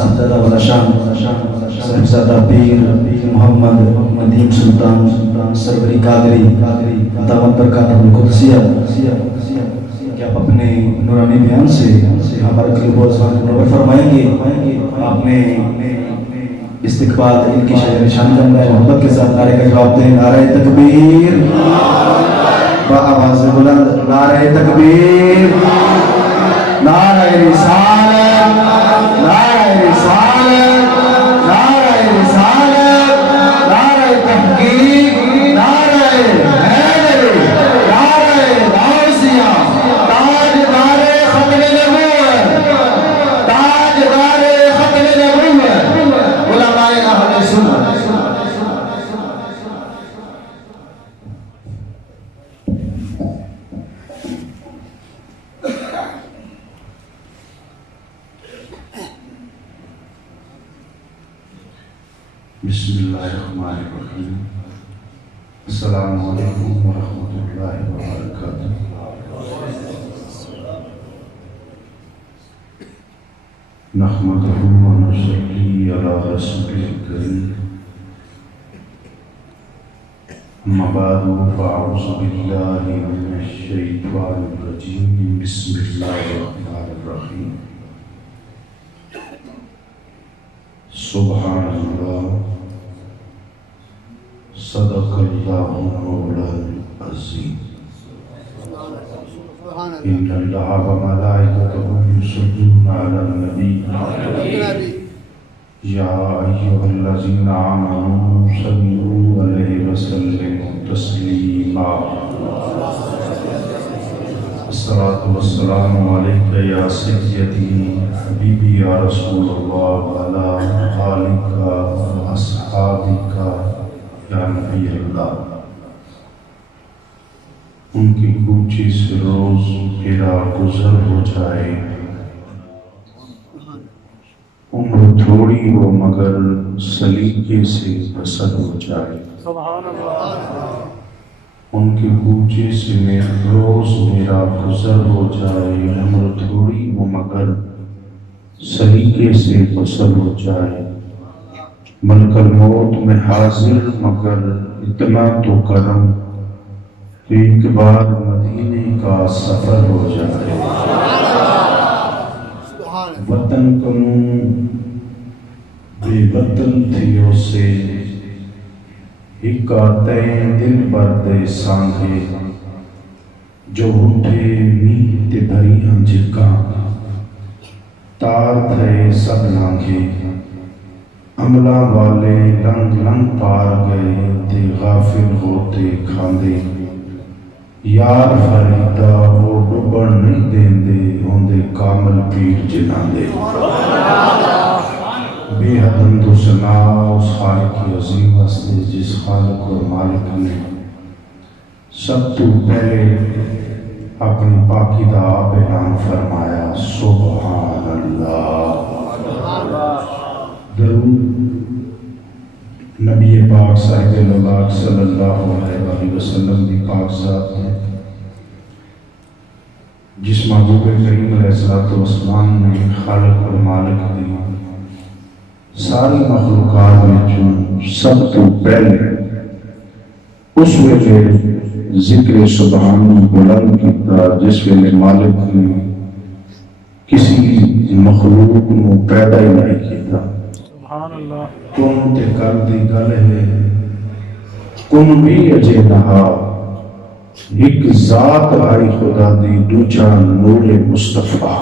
صاحبزادہ والا شان صاحبزادہ پیر محمد ندیم سلطان سربری قادری دعوت برکات القدسیہ کہ آپ اپنے نورانی بیان سے ہمارے کے بہت سارے نور فرمائیں گے. آپ نے استقبال ان کی شاعر نشان کرنا ہے. محبت کے ساتھ نعرے کا جواب دیں. نعرہ تکبیر بآواز بلند. نعرہ تکبیر. نعرہ رسالت. نعرہ رسالت. نعرہ رسالت. نعرہ تحقیق. نعرہ حیدری. نعرہ غوثیہ. تاجدار ختم نبوت. تاجدار ختم نبوت. علماء اہل سنت. بسم اللہ الرحمن الرحیم. السلام علیکم ورحمۃ اللہ وبرکاتہ. نحمدہ ونصلی علی رسولہ الکریم. اما بعد فاعوذ باللہ من الشیطان الرجیم. بسم اللہ الرحمن الرحیم. سبحان اللہ. صدق اللہ مولانا العظیم. ان اللہ وملائکتہ یصلون علی النبی یا ایھا الذین آمنوا صلوا علیہ وسلموا تسلیما. الصلاۃ والسلام علیک یا سیدی حبیبی یا رسول اللہ وعلی آلک واصحابک یا نبی اللہ. ان کی کوچی سے روز میرا گزر ہو جائے. عمر تھوڑی ہو مگر سلیقے سے بسر ہو جائے. ان کی کوچے سے روز میرا گزر ہو جائے. عمر تھوڑی ہو مگر سلیقے سے بسر ہو جائے. ملک الموت میں حاضر مگر اتنا تو کرم ایک بار مدینے کا سفر ہو جائے. وطن کنوں بے وطن تھیوں سے ایک آتے دل بردے سانگے. جو اٹھے میت بھریاں جھکاں تار تھے سب لانگے. عملہ والے لنگ لنگ پار گئے تے غافل ہوتے کھاندے. یار فریدہ وہ ڈبن نہیں دیندے ہوندے کامل پیر جناندے. بے حد حمد و ثنا اس خالق کی عظیم ہستی جس خالق اور مالک نے سب تو پہلے اپنی پاکیزہ آپ اعلان فرمایا. سبحان اللہ. درود نبی پاک صاحب اللہ صلی اللہ علیہ وسلم کی پاک ذات ہے جس محبوب کریم علیہ السلام نے خالق اور مالک دی ساری مخلوقات میں سب تو پہلے اس ویلے ذکر سبحان بلند کیتا جس ویلے مالک نے کسی مخلوق کو پیدا ہی نہیں کیتا. کن تے کل دی گل ہے کن بھی اجے نہا. ایک ذات آئی خدا دی دوجا نور مصطفیٰ.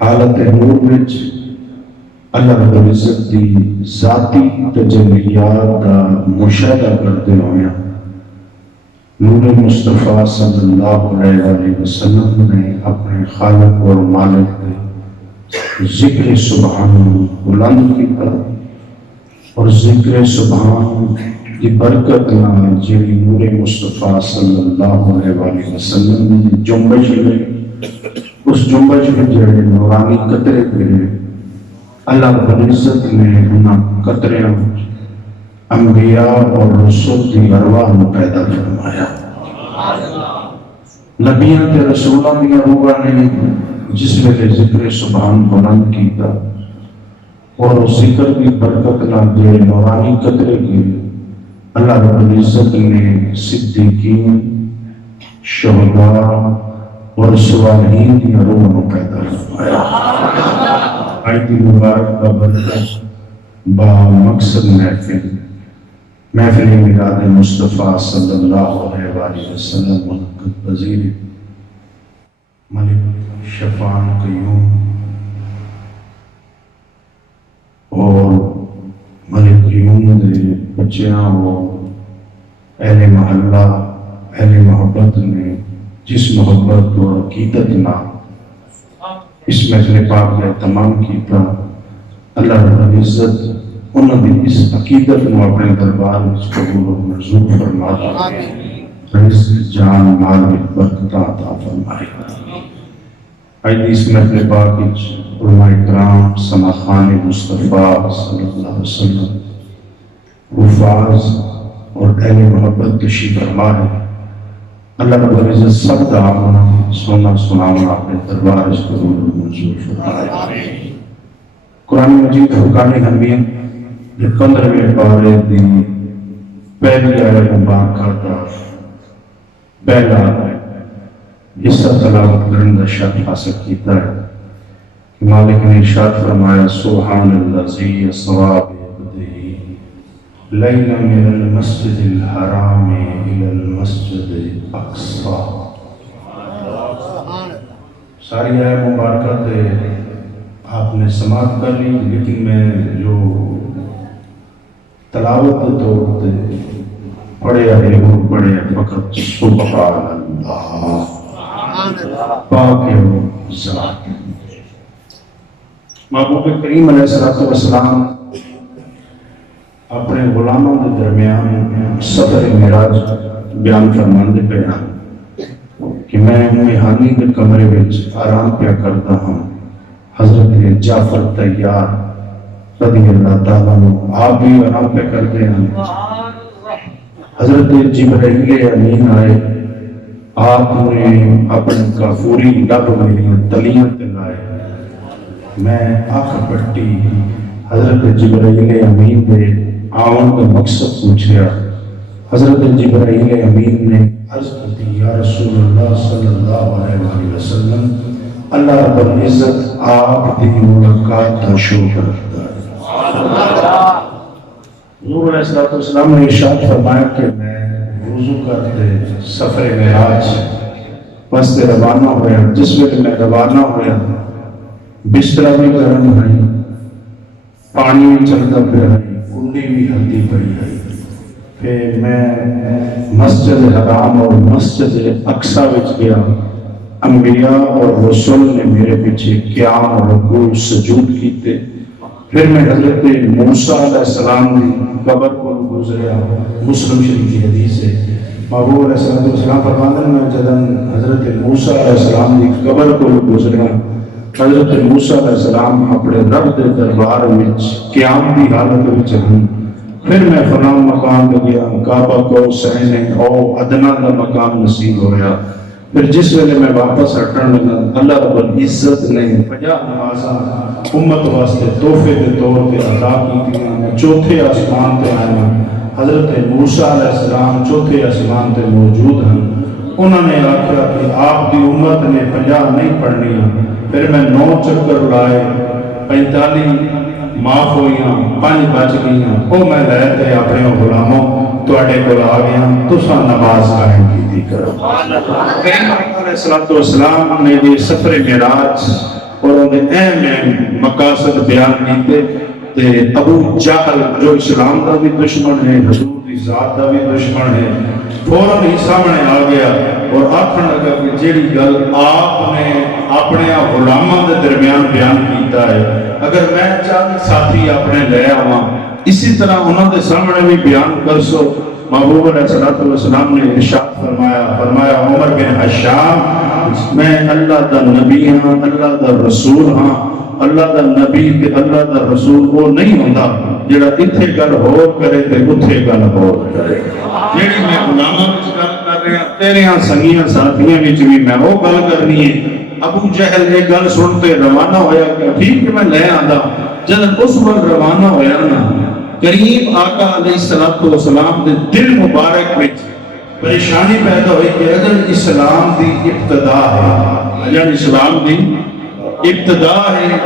حالت نور وچ اللہ رب العزت دی ذاتی تجلیات دا مشاہدہ کرتے ہوئے نور مصطفیٰ صلی اللہ علیہ وسلم نے اپنے خالق اور مالک دے ذکر سبحان بلند کیتا. اور ذکر سبحان کی برکت نال جڑی نور مصطفیٰ صلی اللہ علیہ وسلم نے جنبش لئی اس جنبش میں جڑے نورانی قطرے پھرے اللہ رب العزت نے انہاں قطریاں انبیاء اور رسول کی ارواح میں پیدا فرمایا. نبیوں تے رسولوں کی روحاں نے جس ویلے ذکر سبحان بلند کیتا اور ذکر کی برکت نال جڑے نورانی قطرے کی اللہ رب العزت نے صدیقین، شہداء اور صالحین کی روحوں پیدا فرمایا۔ آج کی مبارک کا برکت با مقصد محفل میلاد مصطفیٰ صلی اللہ علیہ وآلہ وسلم منعقد پذیر ملک شفاعن قیوم اور ملک قیوم دے بچیاں اور اہل محلہ اہل محبت نے جس محبت اور عقیدت نہ اس محفل پاک نے تمام کیتا، اللہ رب العزت انہوں نے اس عقیدت کو اپنے دربار میں قبول و منظور فرمایا، رزق جان مال میں برکت عطا فرمائے۔ آج اس محفل پاک علماء کرام سماخان مصطفیٰ صلی اللہ علیہ وسلم حفاظ اور اہل محبت تشریف فرما ہے۔ اللہ رب العزت سب کا سونا سنانا اپنے دربار اس قبول و منظور فرمائے۔ قرآن مجید فرقان حمید 15ویں پارے دی پہلی آیت مبارکہ کا پہلا حصہ تلاوت کرنے کا شرف حاصل کیتا ہے کہ مالک نے ارشاد فرمایا سبحان الذی اسری بعبدہ لیلا من المسجد الحرام الی المسجد الاقصی۔ ساری آیت مبارکہ تے آپ نے سماعت کر لی، لیکن میں جو تلاوت کے طور پہ پڑھے ہے وہ پڑھے فقط سبحان اللہ پاک و ذات۔ محبوب کریم علیہ السلام اپنے غلاموں کے درمیان سفر معراج بیان فرماندے پہ کہ میں میہانی کے کمرے وچ آرام پیا کرتا ہوں، حضرت جعفر طیار رضی اللہ تعالیٰ عنہ آپ بھی آرام پہ کرتے ہیں۔ حضرت جبرائیل امین آئے، آپ نے اپنے کافوری لب میری تلیاں تلائے، میں آنکھ پٹی، حضرت جبرائیل امین نے آؤں کا مقصد پوچھا۔ حضرت جبرائیل امین نے عرض کی یا رسول اللہ صلی اللہ علیہ وسلم اللہ رب العزت آپ دی ملاقات کا شوق رکھتا ہے۔ حضور علیہ السلام نے ارشاد فرمایا کہ میں وضو کرتے سفر معراج واسطے روانہ ہویا، جس وقت میں روانہ ہویا بستر بھی گرم ہے، پانی بھی چلتا پیا ہے، کنڈی بھی ہلدی پڑی ہے۔ پھر میں مسجد حرام اور مسجد اقصی وچ گیا، انبیاء اور رسول نے میرے پیچھے قیام اور رکوع سجود کیتے۔ پھر میں حضرت موسیٰ علیہ السلام کی قبر کو گزریا، مسلم شریف کی حدیث ہے۔ محبوب علیہ السلام فرماتے ہیں میں جدن حضرت موسیٰ علیہ السلام کی قبر کو گزریا، حضرت موسیٰ علیہ السلام اپنے رب کے دربار میں قیام کی حالت میں ہیں۔ پھر میں فلاں مقام پہ گیا، کعبہ کو سہنے اور ادنا کا مقام نصیب ہویا۔ پھر جس ویلے میں واپس ہٹن لگا، اللہ رب العزت نے 50 نمازاں امت واسطے تحفے کے طور پہ عطا کی تھی۔ چوتھے آسمان پہ آئے، حضرت موسیٰ علیہ السلام چوتھے آسمان پہ موجود ہیں۔ انہوں نے آخیا کہ آپ کی امت نے 50 نہیں پڑھنی۔ پھر میں 9 چکر لائے، 45 معاف ہوئیاں، 5 بچ گئیاں، وہ میں لے تے اپنے غلاموں تواڈے کول آ گیا، تساں نماز قائم کیتی کرو۔ کریم علیہ السلام نے یہ سفر معراج اور انہیں اہم مقاصد بیان کیتے تے ابو جہل جو اسلام دا بھی دشمن ہے، حضور دی ذات دا بھی دشمن ہے، فوراً ہی سامنے آ گیا اور آکھن لگا کہ جیڑی گل آپ نے اپنے غلاماں دے درمیان بیان کیتا ہے، اگر میں چند ساتھی اپنے لے آواں اسی طرح انہوں نے سامنے بھی بیان کر سو۔ محبوب علیہ السلام نے ارشاد فرمایا عمر بن حشام میں اللہ دا نبی ہاں، اللہ دا رسول ہاں، اللہ دا نبی تے اللہ دا رسول وہ نہیں ہوندا جڑا اتھے گل ہور کرے تے اتھے گل ہور کرے۔ جیڑی میں غلاماں وچ گل کر رہا تیرے سنگیاں ساتھیاں وچ بھی میں وہ گل کرنی ہے۔ ابو جہل یہ گل سنتے روانہ ہویا کہ ٹھیک ہے میں لے آندا۔ جب اس وقت روانہ ہویا نا، کریم آقا علیہ الصلوۃ والسلام دے دل مبارک وچ پریشانی پیدا ہوئی کہ اگر اسلام دی ابتدا ہے، یعنی اسلام دی ابتدا ہے،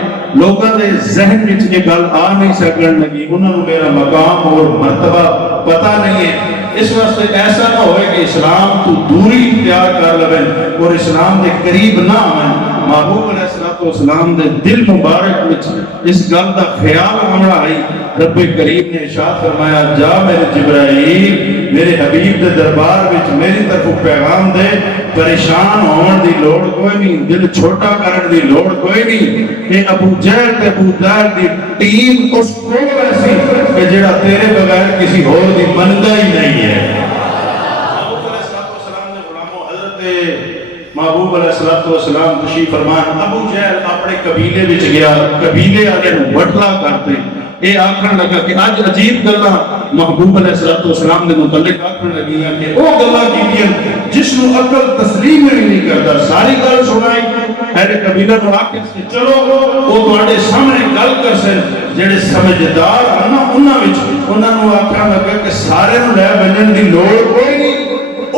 لوگوں دے ذہن وچ یہ گل آ نہیں سکن لگی، انہوں نے میرا مقام اور مرتبہ پتہ نہیں ہے۔ اس واسطے ایسا نہ ہوئے کہ اسلام تو دوری اختیار کر لیں اور اسلام دے قریب نہ آئیں۔ محبوب علیہ السلام دے دل مبارک وچ اس گل دا خیال آمڑا آئی۔ رب کریم نے ارشاد فرمایا، جا میرے جبرائیل میرے حبیب دے دربار وچ میری طرف پیغام دے، پریشان ہون دی لوڑ کوئی نہیں، دل چھوٹا کرن دی لوڑ کوئی نہیں۔ اے ابو جہل تے ابو جہل دی ٹیم اس کو ایسی کہ جڑا تیرے بغیر کسی اور دی مندا ہی نہیں ہے۔ محبوب علیہ السلام تشریف فرمان، ابو جہل اپنے قبیلے وچ گیا، قبیلے والے نوں وٹلا کرتے، اے آکھن لگا کہ اج عجیب گلاں محبوب علیہ السلام دے متعلق آکھن لگیاں کہ او گلاں کیتیاں جس نوں عقل تسلیم نہیں کردا۔ ساری گل سنائی، میرے قبیلے نوں آکھ کے چلو او تواڈے سامنے گل کرسن، جڑے سمجھدار ہن انہاں وچ انہاں نوں آکھن لگا کہ سارے نوں لے بنن دی لوڑ کوئی نہیں،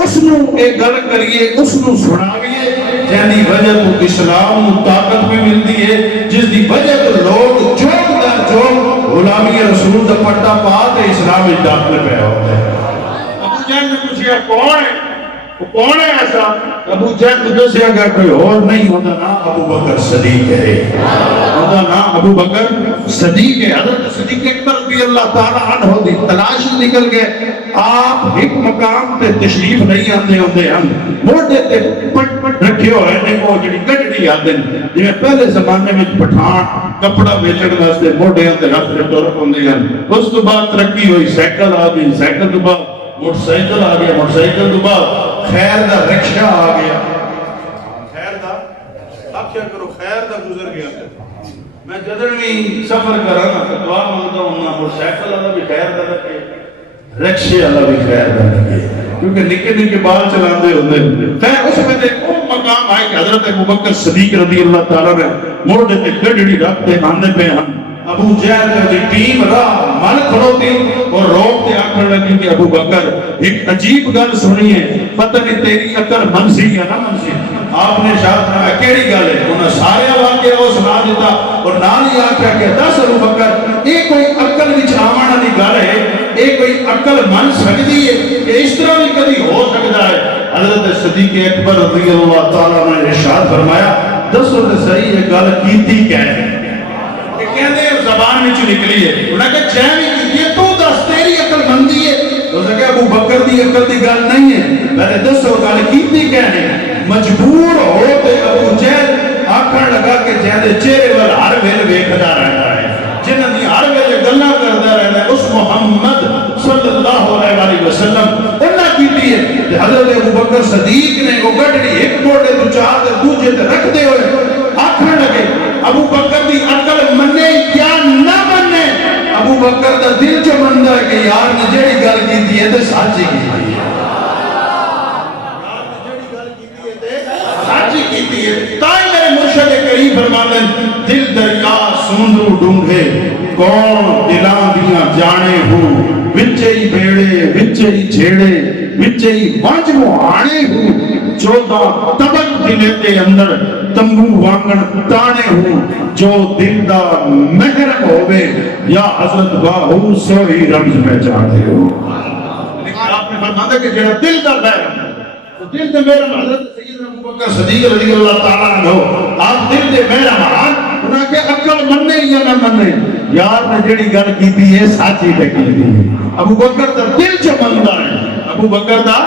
اس نوں اے گل کریے، اس نوں سناویے جن دی وجہ تو اسلام نوں طاقت بھی ملتی ہے، جس دی وجہ تو لوگ چوک در چوک غلامی رسول دا پٹا پا کے اسلام میں داخل پہ ہوتے ہیں۔ ابو جہل نے پوچھا کون ہے؟ وہ کون ہے ایسا؟ ابو جہل نے دسیا کہ کوئی اور نہیں ہوتا، نا ابو بکر صدیق ہے، ہوتا نا ابو بکر صدیق ہے۔ حضرت صدیق اکبر رضی اللہ تعالیٰ عنہ دی تلاش نکل گئے۔ آپ ایک مقام تے تشریف نہیں آتے ہوندے ہم موٹے تے پٹ پٹ رکھے ہوئے نے، وہ جڑی گڈڑی آتے ہیں جویں پہلے زمانے میں پٹھان کپڑا بیچن واسطے موٹے تے رکھ کے ٹر پوندے ہیں۔ اس تو بعد ترقی ہوئی، سائیکل آ گئی، سائیکل تو بعد موٹر سائیکل آ گیا، موٹر سائیکل تو بعد خیر دا رکشا آ گیا۔ خیر دا آخیا کرو خیر دا گزر گیا۔ میں جدن بھی سفر کراں نا دعا مانگدا ہوں، موٹر سائیکل والا بھی خیر دا رکھے، رکشے والا بھی خیر دا رکھے، کیونکہ نکے نکے بال چلاندے ہوندے۔ خیر اس میں وہ مقام آئے کہ حضرت ابوبکر صدیق رضی اللہ تعالیٰ نے موڑے تے گڈڑی رکھتے آندے پہ ہن۔ ابو جہل دی ٹیم راہ مل کھڑوتی اور روک تے آکھن لگی کہ ابو بکر ایک عجیب گل سنی ہے، پتہ نہیں تیری عقل منسی یا نہ منسی۔ آپ نے شاہد فرمایا کیڑی گل ہے؟ انہاں سارے واقعے وہ سنا دیتا اور نال ہی آکھیا کہ دس ابو بکر یہ کوئی عقل وچ آون والی گل ہے، یہ کوئی عقل من سکتی ہے کہ اس طرح بھی کبھی ہو سکتا ہے؟ حضرت صدیق اکبر رضی اللہ تعالیٰ نے ارشاد فرمایا، دسو تے صحیح یہ گل کیتی کیا ہے؟ کہندے زبان وچ نکلی ہے، انہاں کہ جے وی کیتی ہے تو دس تیری عقل مندی ہے؟ تو اس نے کہا ابو بکر دی عقل دی گل نہیں ہے، پہلے دسو گل کیتی کہنے؟ مجبور ہو تے ابو جہل آکھن لگا کہ جہدے چہرے ول ہر ویل ویکھدا رہندا ہے، جنہاں دی ہر ویلے گلاں کردا رہندا ہے، اس محمد صلی اللہ علیہ وسلم انہاں کیتی ہے۔ تے حضرت ابو بکر صدیق نے وہ گڈڑی ایک موڑے تو چار تے دوجے تے رکھدے ہوئے آکھن لگے ابو بکر دی عقل منے یا نہ منے؟ ابو بکر دا دل جو مندا ہے کہ یار نے جیڑی گل کیتی ہے تے سچ ہی کیتی ہے، سچ ہی کیتی ہے۔ تائیں میرے مرشد کریم فرماتے ہیں دل دریا سمندرو ڈونگے کون دلاں دیاں جانے ہو، وچے ہی بیڑے وچے ہی جھیڑے وچے ہی وانج مہانے ہو، 14 طبق دلے دے اندر تمبو وانگن تانے ہوں، جو دل دا محرم ہوئے یا حضرت باہو سوئی رمز میں جانے ہو۔ آپ نے فرمایا کہ جڑا دل دا محرم تو دل دے محرم حضرت سیدنا ابو بکر صدیق رضی اللہ تعالیٰ عنہ آپ دل دے محرم آن انہاں کے عقل مننے یا نہ مننے، یار نے جڑی گل کیتی ہے سچی تے کیتی ہے۔ ابو بکر دا دل چ مندا ہے، ابو بکر دا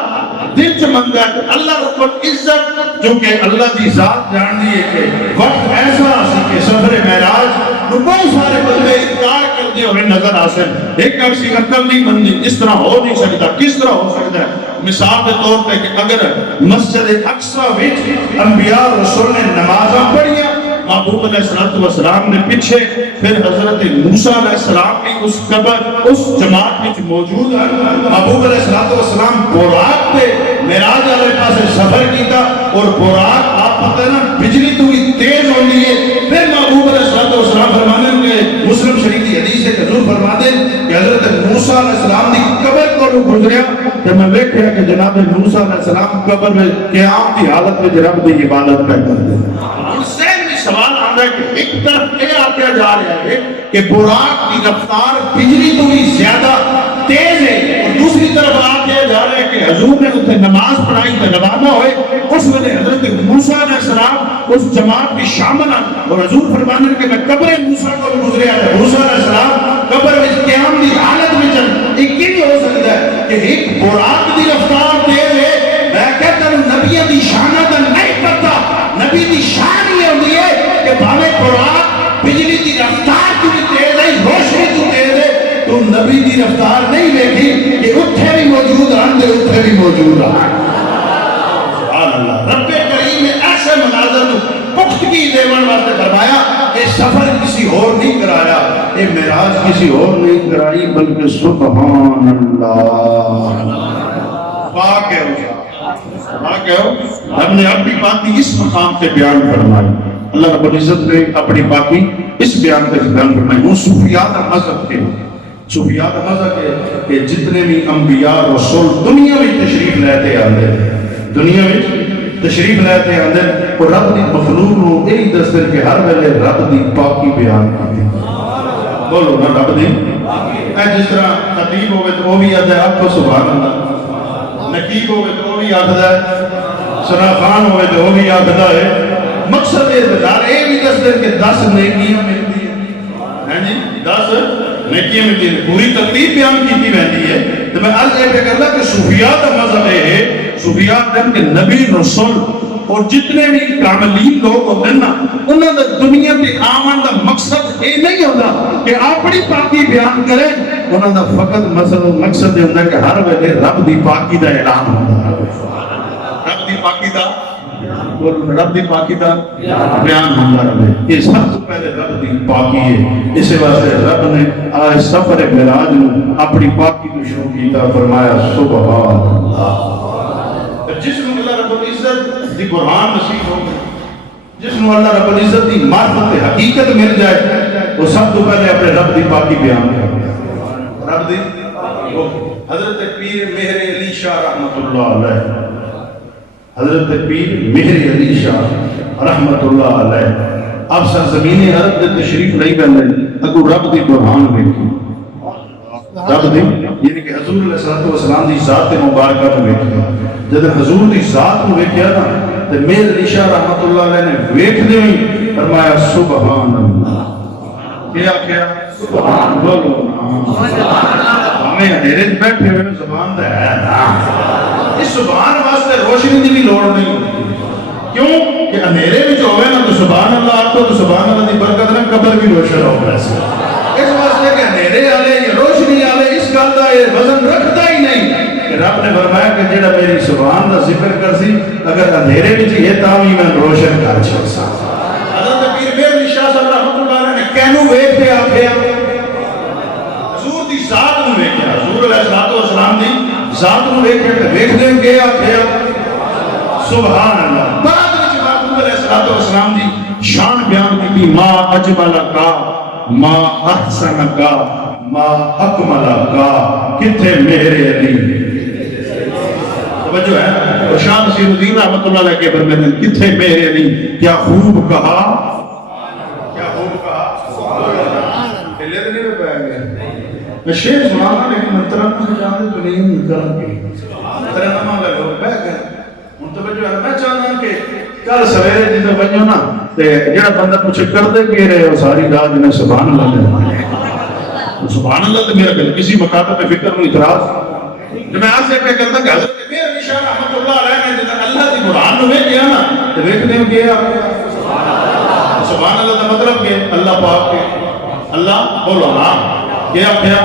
دل چ مندا ہے۔ اللہ رب العزت جو کہ اللہ دی ذات جان دی ہے کہ وقت ایسا سی کہ سفر معراج نو بہت سارے بندے انکار کرتے ہوئے نظر آسن، ایک ایسی عقل نہیں مندی، اس طرح ہو نہیں سکتا، کس طرح ہو سکتا ہے؟ مثال کے طور پہ کہ اگر مسجد اقصی وچ انبیاء رسول نے نمازاں پڑھیاں، محبوب علیہ السلام نے پیچھے، پھر حضرت موسیٰ علیہ السلام کی اس قبر اس جماعت میں موجود ہے، محبوب علیہ السلام براق پہ معراج والے پاسے سفر کیتا اور براق آپ پتہ ہے نا بجلی تو بھی تیز ہوندی ہے. پھر محبوب علیہ الصلوۃ والسلام فرمانے کہ مسلم شریف کی حدیث ہے کہ حضور فرماتے کہ حضرت موسیٰ علیہ السلام دی قبر کو گزریا تے میں دیکھیا کہ جناب موسیٰ علیہ السلام قبر میں قیام کی حالت میں رب دی عبادت پہ کرتے ہیں. ذہن میں سوال آتا ہے کہ ایک طرف یہ آتا جا رہا ہے کہ براق کی رفتار بجلی تو بھی زیادہ تیز ہے اور دوسری طرف آتا جا رہا ہے کہ حضور نے اتنے نماز پڑھائی تو روانہ ہوئے. اس وقت حضرت موسیٰ علیہ السلام اس جماعت کی شامل ہیں اور حضور فرمانے کہ میں قبر موسیٰ کو گزریا تھا. موسیٰ علیہ السلام قبر میں قیام کی حالت میں چل ایک کی ہو سکتا ہے کہ ایک براق کی رفتار تیز ہے. میں کہتا ہوں نبیوں کی شانہ کا نہیں پتا. نبی کی شان یہ ہوتی ہے کہ بھاوے براق بجلی کی رفتار تو بھی تیز ہے روشنی تو تیز ہے تو نبی کی رفتار نہیں دیکھی کہ اٹھے بھی موجود ہیں اٹھے بھی موجود ہیں. رب کریم نے ایسے مناظر پختگی دیوان واسطے فرمایا کہ سفر کسی اور نہیں کرایا, یہ معراج کسی اور نہیں کرائی بلکہ سبحان اللہ پاک ہے. پاک ہے ہم نے اپنی پاکی اس مقام سے بیان فرمائی. اللہ رب العزت نے اپنی پاکی اس بیان سے بیان فرمائی. وہ صوفیات مذہب کے صوفیات مذہب کے کہ جتنے بھی انبیاء رسول دنیا میں تشریف لیتے آتے دنیا میں تشریف لیتے آتے اور رب دی مخلوق کو یہی دستے کہ ہر ویلے رب دی پاکی بیان کرتے. بولو نا رب دی جس طرح خطیب ہوئے تو وہ بھی آتا ہے آپ کو سبحان اللہ, نقیب ہوئے تو وہ بھی آتا ہے, سراخان ہوئے تو وہ بھی آتا ہے. مقصد یہ بتا یہ بھی دستے کہ 10 نیکیاں ملتی ہیں جی 10 نیکیاں ملتی ہیں. پوری ترتیب بیان کی بہتی ہے. تو میں عرض یہ کرتا کہ صوفیات کا مذہب ہے صوفیات دن کے نبی رسول اور جتنے بھی کاملین لوگ ہوتے ہیں نا انہوں نے دنیا کے آمن کا مقصد یہ نہیں ہوتا کہ اپنی پاکی بیان کریں. انہوں نے فقط مقصد یہ ہوتا ہے کہ ہر ویلے رب دی پاکی دا اعلان ہوتا ہے. رب دی پاکی دا رب دی پاکی دا بیان ہوتا رہے. یہ سب سے پہلے رب دی پاکی ہے. اس واسطے رب نے آج سفر معراج میں اپنی پاکی کو شروع کیتا فرمایا سبحان اللہ. جس کو اللہ رب العزت دی قرآن نصیب ہو جس کو اللہ رب العزت دی معرفت حقیقت مل جائے وہ سب تو پہلے اپنے رب دی پاکی بیان کرے. رب دی حضرت پیر مہر علی شاہ رحمت اللہ علیہ حضرت پیر مہر علی شاہ رحمت اللہ علیہ اب سرزمین عرب دے تشریف نہیں کرنے اگو رب دی قرآن ویکھی رب دی یعنی کہ حضور علیہ السلام دی ذات مبارکہ کو ویکھی. جب حضور دی ذات کو ویکھیا نا تے مہر علی شاہ رحمت اللہ علیہ نے ویکھدے ہوئی فرمایا سبحان اللہ. کیا کیا سبحان بولو ہمیں اندھیرے بیٹھے ہوئے زبان دا ہے نا اس زبان واسطے روشنی دی بھی لوڑ نہیں. کیوں کہ اندھیرے وچ ہوے نا تو سبحان اللہ آپ تو سبحان اللہ دی برکت نہ قبر بھی روشن ہو ویسے. اس واسطے کہ اندھیرے والے یا روشنی والے اس گل دا وزن رکھتا ہی نہیں. رب نے فرمایا کہ جڑا میری سبحان دا ذکر کر سی اگر اندھیرے وچ ہے تاں بھی میں روشن کر چھوڑسا. حضرت پیر مہر علی شاہ صاحب رحمۃ اللہ علیہ نے کینو ویکھ کے آکھیا حضور دی ذات نو ویکھیا حضور علیہ السلام دی ذات نو ویکھ کے ویکھدے کہ آکھیا سبحان اللہ. بعد وچ محبوب علیہ السلام دی شان بیان کی ما اجمل کا ما احسن کا ما اکمل کا کتھے میرے علی توجہ ہے. اور شاہ نصیر الدین رحمۃ اللہ علیہ کے فرماتے ہیں کتھے میرے علی کیا خوب کہا کیا خوب کہا پہلے تو نہیں پایا گیا میں شعر سنانا لیکن منترم سے جانے تو نہیں کروں گی ترنما لگو بہ گئے. توجہ ہے میں چاہتا ہوں کہ کل سویرے جدو بنو نا تے جڑا بندہ کچھ کردے بھی رہے ہو ساری رات میں سبحان اللہ دے سبحان اللہ تے میرا کسی مقاطع پہ فکر نہیں اعتراض جو میں آپ سے کہہ کرتا کہ حضرت مہر علی شاہ رحمۃ اللہ علیہ نے جب اللہ دی قرآن نو ویکھیا نا تے ویکھنے میں کیا سبحان اللہ دا مطلب کہ اللہ پاک کے اللہ بولو نا کیا کیا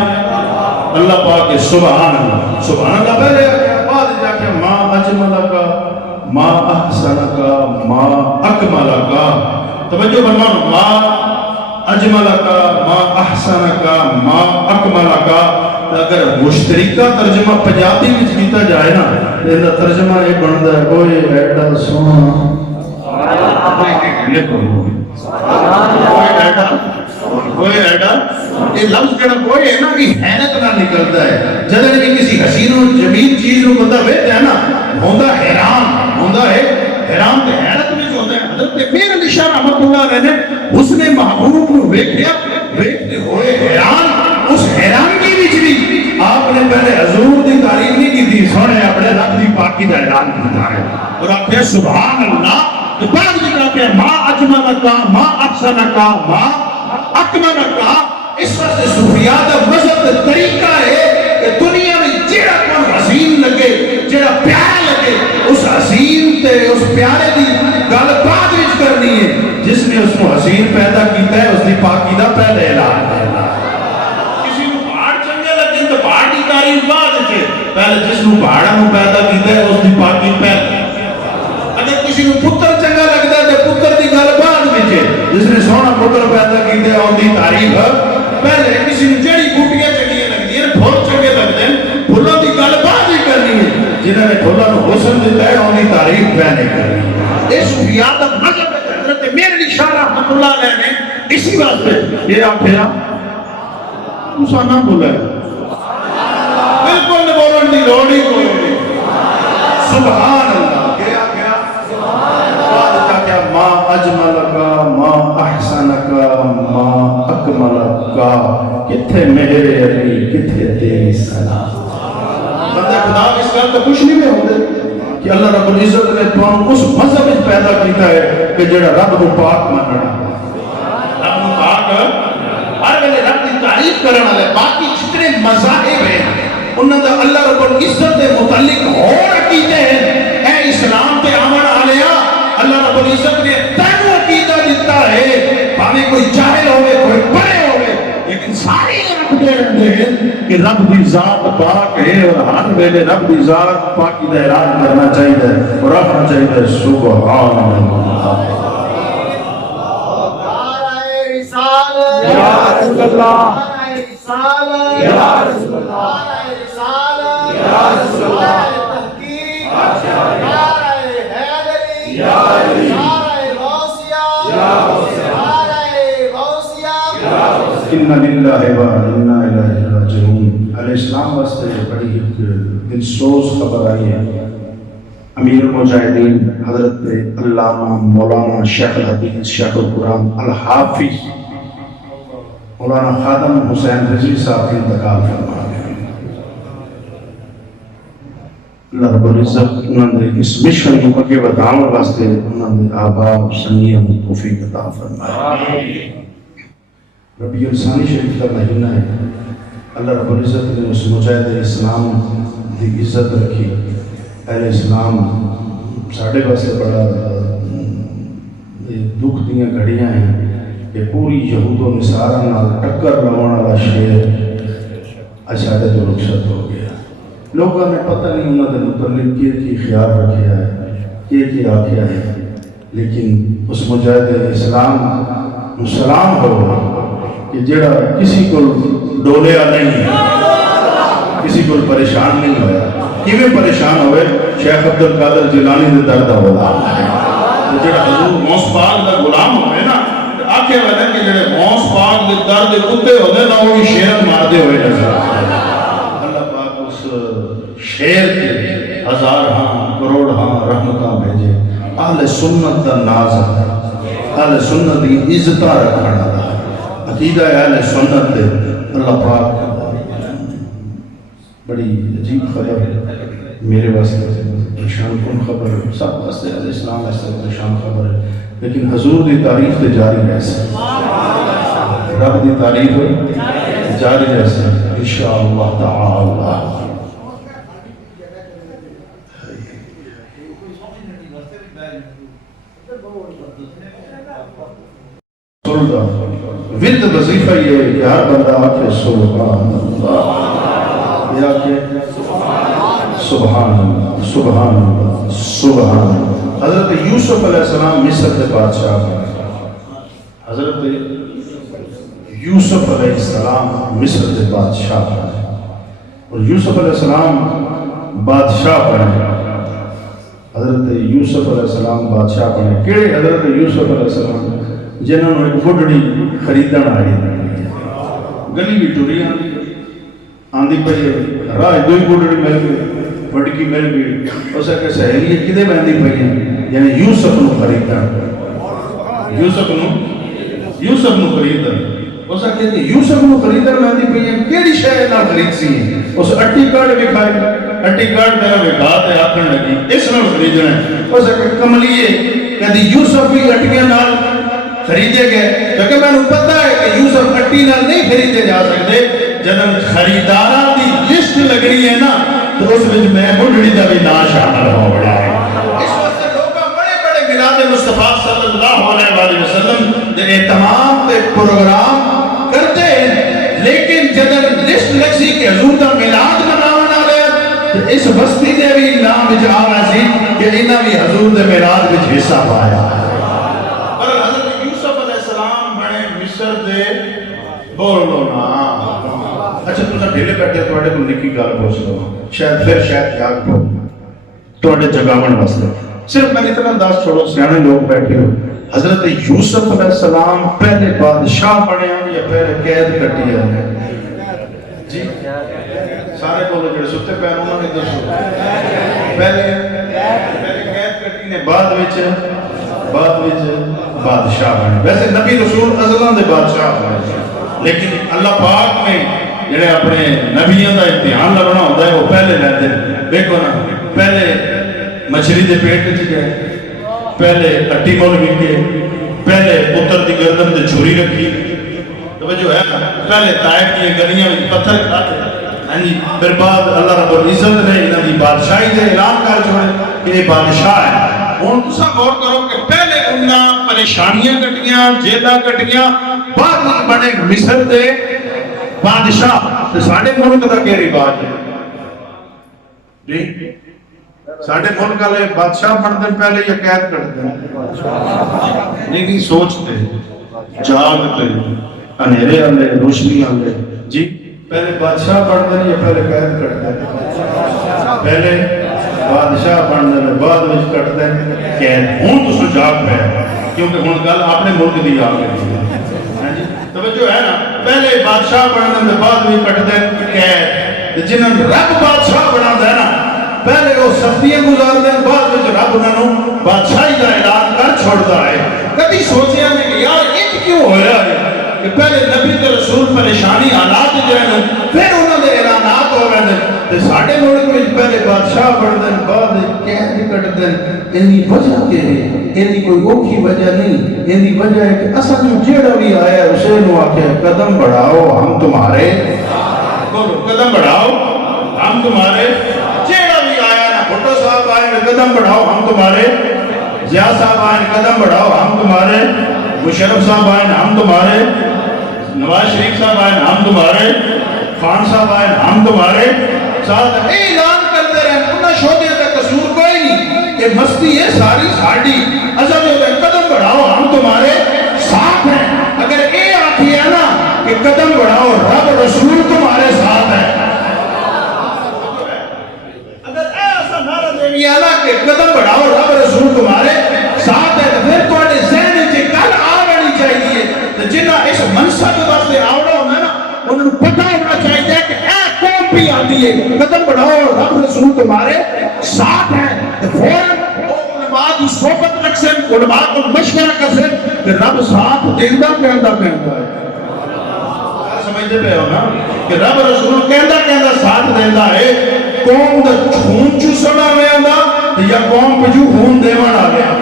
اللہ پاک کے سبحان اللہ پہلے بعد جا کے ما اجمل کا ما احسن کا ما اکمل کا. توجہ فرماؤ ما اجمل کا ما احسن کا ما اکمل کا. اگر مشترکہ ترجمہ پنجابی میں کیتا جائے نا تو ان کا ترجمہ یہ بنتا ہے اوئے ایڈا سونا یہ لفظ جڑا کوئی ہے نا کہ حیرت نہ نکلتا ہے جب بھی کسی حسین و جمیل چیز کو بندہ ویکھدا ہے نا ہوندا حیران ہوندا ہے حیران تے حیرت وچ ہوندا ہے حضرت میر علی شاہ رحمۃ اللہ علیہ نے اس نے محبوب کو ویکھیا ویکھتے ہوئے حیران اس حیرانگی وچ بھی آپ نے پہلے حضور دی تعریف نہیں کی تھی سونے اپنے رب دی پاکی دا اعلان کیتا ہے اور آکھیا سبحان اللہ تو بعد ذکر کہ ما اجملکا ما احسنکا ما اکملکا اس واسطے صوفیاء دا مذہب طریقہ ہے کہ دنیا میں جڑا کوئی حسین لگے جڑا پیارا لگے اس حسین تے اس پیارے دی گل بعد وچ کرنی ہے جس نے اس کو حسین پیدا کیتا ہے اس دی پاکی دا پہلے اعلان کرنا کسی کو پہاڑ چنگے لگے تو پہاڑ دی تعریف بعد وچ پہلے جس نے پہاڑاں نو پیدا کیتا ہے اس دی پاکی پہلے اگر کسی کو پتر چنگا لگتا ہے تو پتر دی گل بعد وچ جس نے سونا پتر پیدا کیتا ہے ان دی تعریف پہلے کسی نے جڑی بوٹیاں چنگیاں لگدی ہیں پھول چنگے لگدے ہیں پھولوں دی گل بعد ہی کرنی ہے جنہوں نے پھولوں نو حسن دیتا ہے ان دی تعریف پہلے کرنی ہے یہ صوفیاء دا مذہب ہے حضرت میر علی شاہ رحمۃ اللہ علیہ نے اسی واسطے یہ آکھیا تساں نہ بولا بالکل بولن دی لوڑ ہی کوئی نہیں سبحان اللہ ما اجملکا ما احسنکا ما اکملکا کتھے میرے علی کتھے تیری سلام بندہ خدا اس گل تو خوش نہیں میں ہوتے کہ اللہ رب العزت نے تمہیں اس مذہب میں پیدا کیتا ہے کہ جڑا رب کو پاک مننا رب کو پاک ہر ویلے رب کی تعریف کرنے والے باقی جتنے مذاہب ہیں انہاں دا اللہ رب العزت کے متعلق اور عقیدے ہیں اے اسلام تے آمن والیا اللہ رب العزت نے تینوں عقیدہ دیتا ہے بھاوے کوئی جاہل ہوئے کوئی پڑھے ہوئے لیکن سارے رکھتے رہتے ہیں کہ رب دی ذات پاک ہے اور ہر ویلے رب دی ذات پاکی دا اعلان کرنا چاہیے اور رکھنا چاہیے سبحان اللہ یا رسول اللہ یا رسول اللہ یا رسول اللہ اِنَّ لِلَّهِ وَإِنَّا إِلَيْهِ رَاجِعُونَ علیہ السلام واسطے بڑی ایک دلسوز خبر آئی ہے امیر المجاہدین حضرت علامہ مولانا شیخ الحدیث شیخ القرآن الحافظ مولانا خادم حسین رضوی صاحب کے انتقال فرما گئے اللہ رب العزت انہوں نے اس مشن کو اگے بڑھانے واسطے انہوں نے آباد سنگیاں توفیق عطا فرمائے ربیع الثانی شریف کا مہینہ ہے اللہ رب العزت نے اس مجاہد اسلام دی عزت رکھی اہل اسلام ساڑھے واسطے بڑا دکھ دیاں گھڑیاں ہیں کہ پوری یہود و نصارہ نال ٹکر لوانا والا شیر اشارے تو رخصت ہو گیا لوگوں نے پتہ نہیں انہوں نے متعلق کی خیال رکھا ہے کہ آخیا ہے لیکن اس مجاہد اسلام سلام ہو کہ جڑا کسی کو ڈولیا نہیں کسی کو پریشان نہیں ہویا کیویں پریشان ہوئے شیخ عبد القادر جیلانی دے درد ہوتا جڑا حضور غوث پاک دا غلام ہوئے نا آکھے ویسے کہ جڑے غوث پاک دے درد کتے ہوتے نا وہ شیر مار دے ہوئے نظر اللہ پاک اس شیر کے ہزار ہاں کروڑ ہاں رحمتاں بھیجے اہل سنت دا ناز اہل سنت دی عزتاں رکھنا عقیدہ اہل سنت دے اللہ پاک بڑی عجیب خبر میرے واسطے پریشان کن خبر سب واسطے اہل اسلام واسطے پریشان خبر ہے لیکن حضور دی تعریف تے جاری رہ سکے رب دی تعریف جاری رہ سکے انشاءاللہ تعالی ود وظیفہ یہ ہے کہ ہر بندہ آکھے سبحان اللہ یا کہ سبحان اللہ سبحان اللہ سبحان اللہ حضرت یوسف علیہ السلام مصر کے بادشاہ بنے حضرت یوسف علیہ السلام مصر کے بادشاہ بنے اور یوسف علیہ السلام بادشاہ بنے. حضرت یوسف علیہ السلام بادشاہ بنے. کہڑے حضرت یوسف علیہ السلام؟ جنہوں نے ایک بڑھڑی خریدن آئی, گلی بھی ٹری آندی پئی, راہ دو ہی بڑھڑی مل گئی, وٹکی مل گئی. اس کے سہیلی کدے بہندی پئی ہیں, یعنی یوسف نو خریدن, یوسف نو خریدن. اس کہتے یوسف نو خریدن بہندی پئی ہیں, کیڑی شے نال خرید سی؟ اس اٹی کارڈ وکھائی, اٹی کارڈ میرا وکھا تے آکھن لگی اس نال خریدنا ہے. اس کہ کملیے کدی یوسف بھی اٹیاں نال خریدے گئے, کیونکہ میں نے پتا ہے کہ یوسف اٹی نال نہیں خریدے جا سکتے. جب خریداراں دی لسٹ لگنی ہے نا تو اس وچ میں بڈھڑی دا بھی نام شامل ہو گیا ہے. اس واسطے لوگ بڑے بڑے میلاد مصطفیٰ صلی اللہ علیہ وآلہ وسلم دے اہتمام تے پروگرام کرتے ہیں, لیکن جب لسٹ لگ سی کہ حضور دا میلاد مناون والے اس بستی دے بھی نام وچ آ رہا سی کہ انہاں بھی حضور دے میلاد وچ حصہ پایا. پر حضرت یوسف علیہ السلام بنے مصر دے, بولو نا. اچھا تساں ڈھیلے بیٹھے تواڈے کول نکی گل پوچھ لو, شاید پھر شاید یاد پو تواڈے جگاون واسطے. صرف میں اتنا دس چھوڑو, سیانے لوگ بیٹھے ہو. حضرت یوسف علیہ السلام پہلے بادشاہ بنے ہیں یا پہلے قید کٹی ہے؟ جی سارے بولو, جڑے ستے پے انہوں نے دسو. پہلے قید کٹی نے, بعد وچ بادشاہ بنے. ویسے نبی رسول ازلاں دے بادشاہ بنے, لیکن اللہ پاک نے جڑے اپنے نبیوں دا امتحان لگنا ہوتا ہے وہ پہلے لیندے. دیکھو نا, پہلے مچھلی دے پیٹ وچ گئے, پہلے اٹی مول وکے, پہلے پتر دی گردن تے چھری رکھی. توجہ ہے نا, پہلے طائف دی گلیاں وچ پتھر کھاتے, ہاں جی. پھر بعد اللہ رب العزت نے انہاں دی بادشاہی دے اعلان کر چھوڑے کہ یہ بادشاہ ہے. ہن تساں غور کرو کہ پہلے انہاں پریشانیاں کٹیاں, جیلاں کٹیاں, بعد وچ بنے مصر دے بادشاہ. تے ساڈے ملک دا کیا رواج ہے جی؟ ساڈے ملک والے بادشاہ بنتے پہلے یا قید کرتے ہیں؟ نہیں سوچتے, جاگتے, اندھیرے والے, روشنی والے. جی پہلے بادشاہ بنتے ہیں یا پہلے قید کرتے ہیں؟ پہلے بادشاہ بنتے ہیں, بعد میں کٹتے ہیں قید. ہوں تو جاگ پہ, کیونکہ ہوں گل اپنے ملک کی آ گئی ہے. توجہ ہے نا, پہلے بادشاہ بنتے ہیں بعد میں کٹتے ہیں قید. جنہوں نے رب بادشاہ بنا ہے نا, پہلے وہ سختیاں گزارتے ہیں, بعد میں رب انہوں بادشاہی کا اعلان کر چھوڑتا ہے. کبھی سوچیا نہیں کہ یار یہ کیوں ہویا ہے کہ پہلے نبی تے رسول پریشانی حالات جو ہیں پھر انہوں نے اعلانات ہو رہے ہیں. تے ساڈے ملک میں پہلے بادشاہ بنتے ہیں بعد قید کٹتے ہیں. ان وجہ کے ان کوئی اوکھی وجہ نہیں, ان وجہ ہے کہ اصل جو جیڑا بھی آیا اسے نو آکھے قدم بڑھاؤ ہم تمہارے, بولو قدم بڑھاؤ ہم تمہارے. جیڑا بھی آیا نا, بھٹو صاحب آئے قدم بڑھاؤ ہم تمہارے, ضیاء صاحب آئے قدم بڑھاؤ ہم تمہارے, مشرف صاحب آئے ہم تمہارے, نواز شریف صاحب آئے ہم تمہارے, خان صاحب آئے ہم تمہارے. ساتھ اعلان کرتے رہے, انہیں شوقے کا قصور کوئی نہیں کہ مستی ہے ساری ساڑی. اصل جو ہے قدم بڑھاؤ ہم تمہارے ساتھ ہیں. اگر یہ آتی ہے نا کہ قدم بڑھاؤ رب رسول تمہارے ساتھ ہے, اگر ایسا نعرہ دے دیا نا کہ قدم بڑھاؤ رب رسول تمہارے ساتھ ہے, تو پھر تمہارے ذہن میں گل آ رہی چاہیے. تو جنہیں اس منصب واسطے آوڑا ہونا نا, انہوں نے پتہ ہونا چاہیے کہ اے قوم بھی آتی ہے قدم بڑھاؤ رب رسول تمہارے ساتھ ہیں. تو فوراً علماء کی صحبت رکھ سن, علماء کو مشورہ کر سن کہ رب ساتھ دیندہ کہندہ کہندہ ہے. سمجھتے پہ ہو نا کہ رب رسول کہندہ ساتھ دیندہ ہے. قوم دا خون چوسنا میں آندا یا قوم پہ جو خون دیوان آ گیا,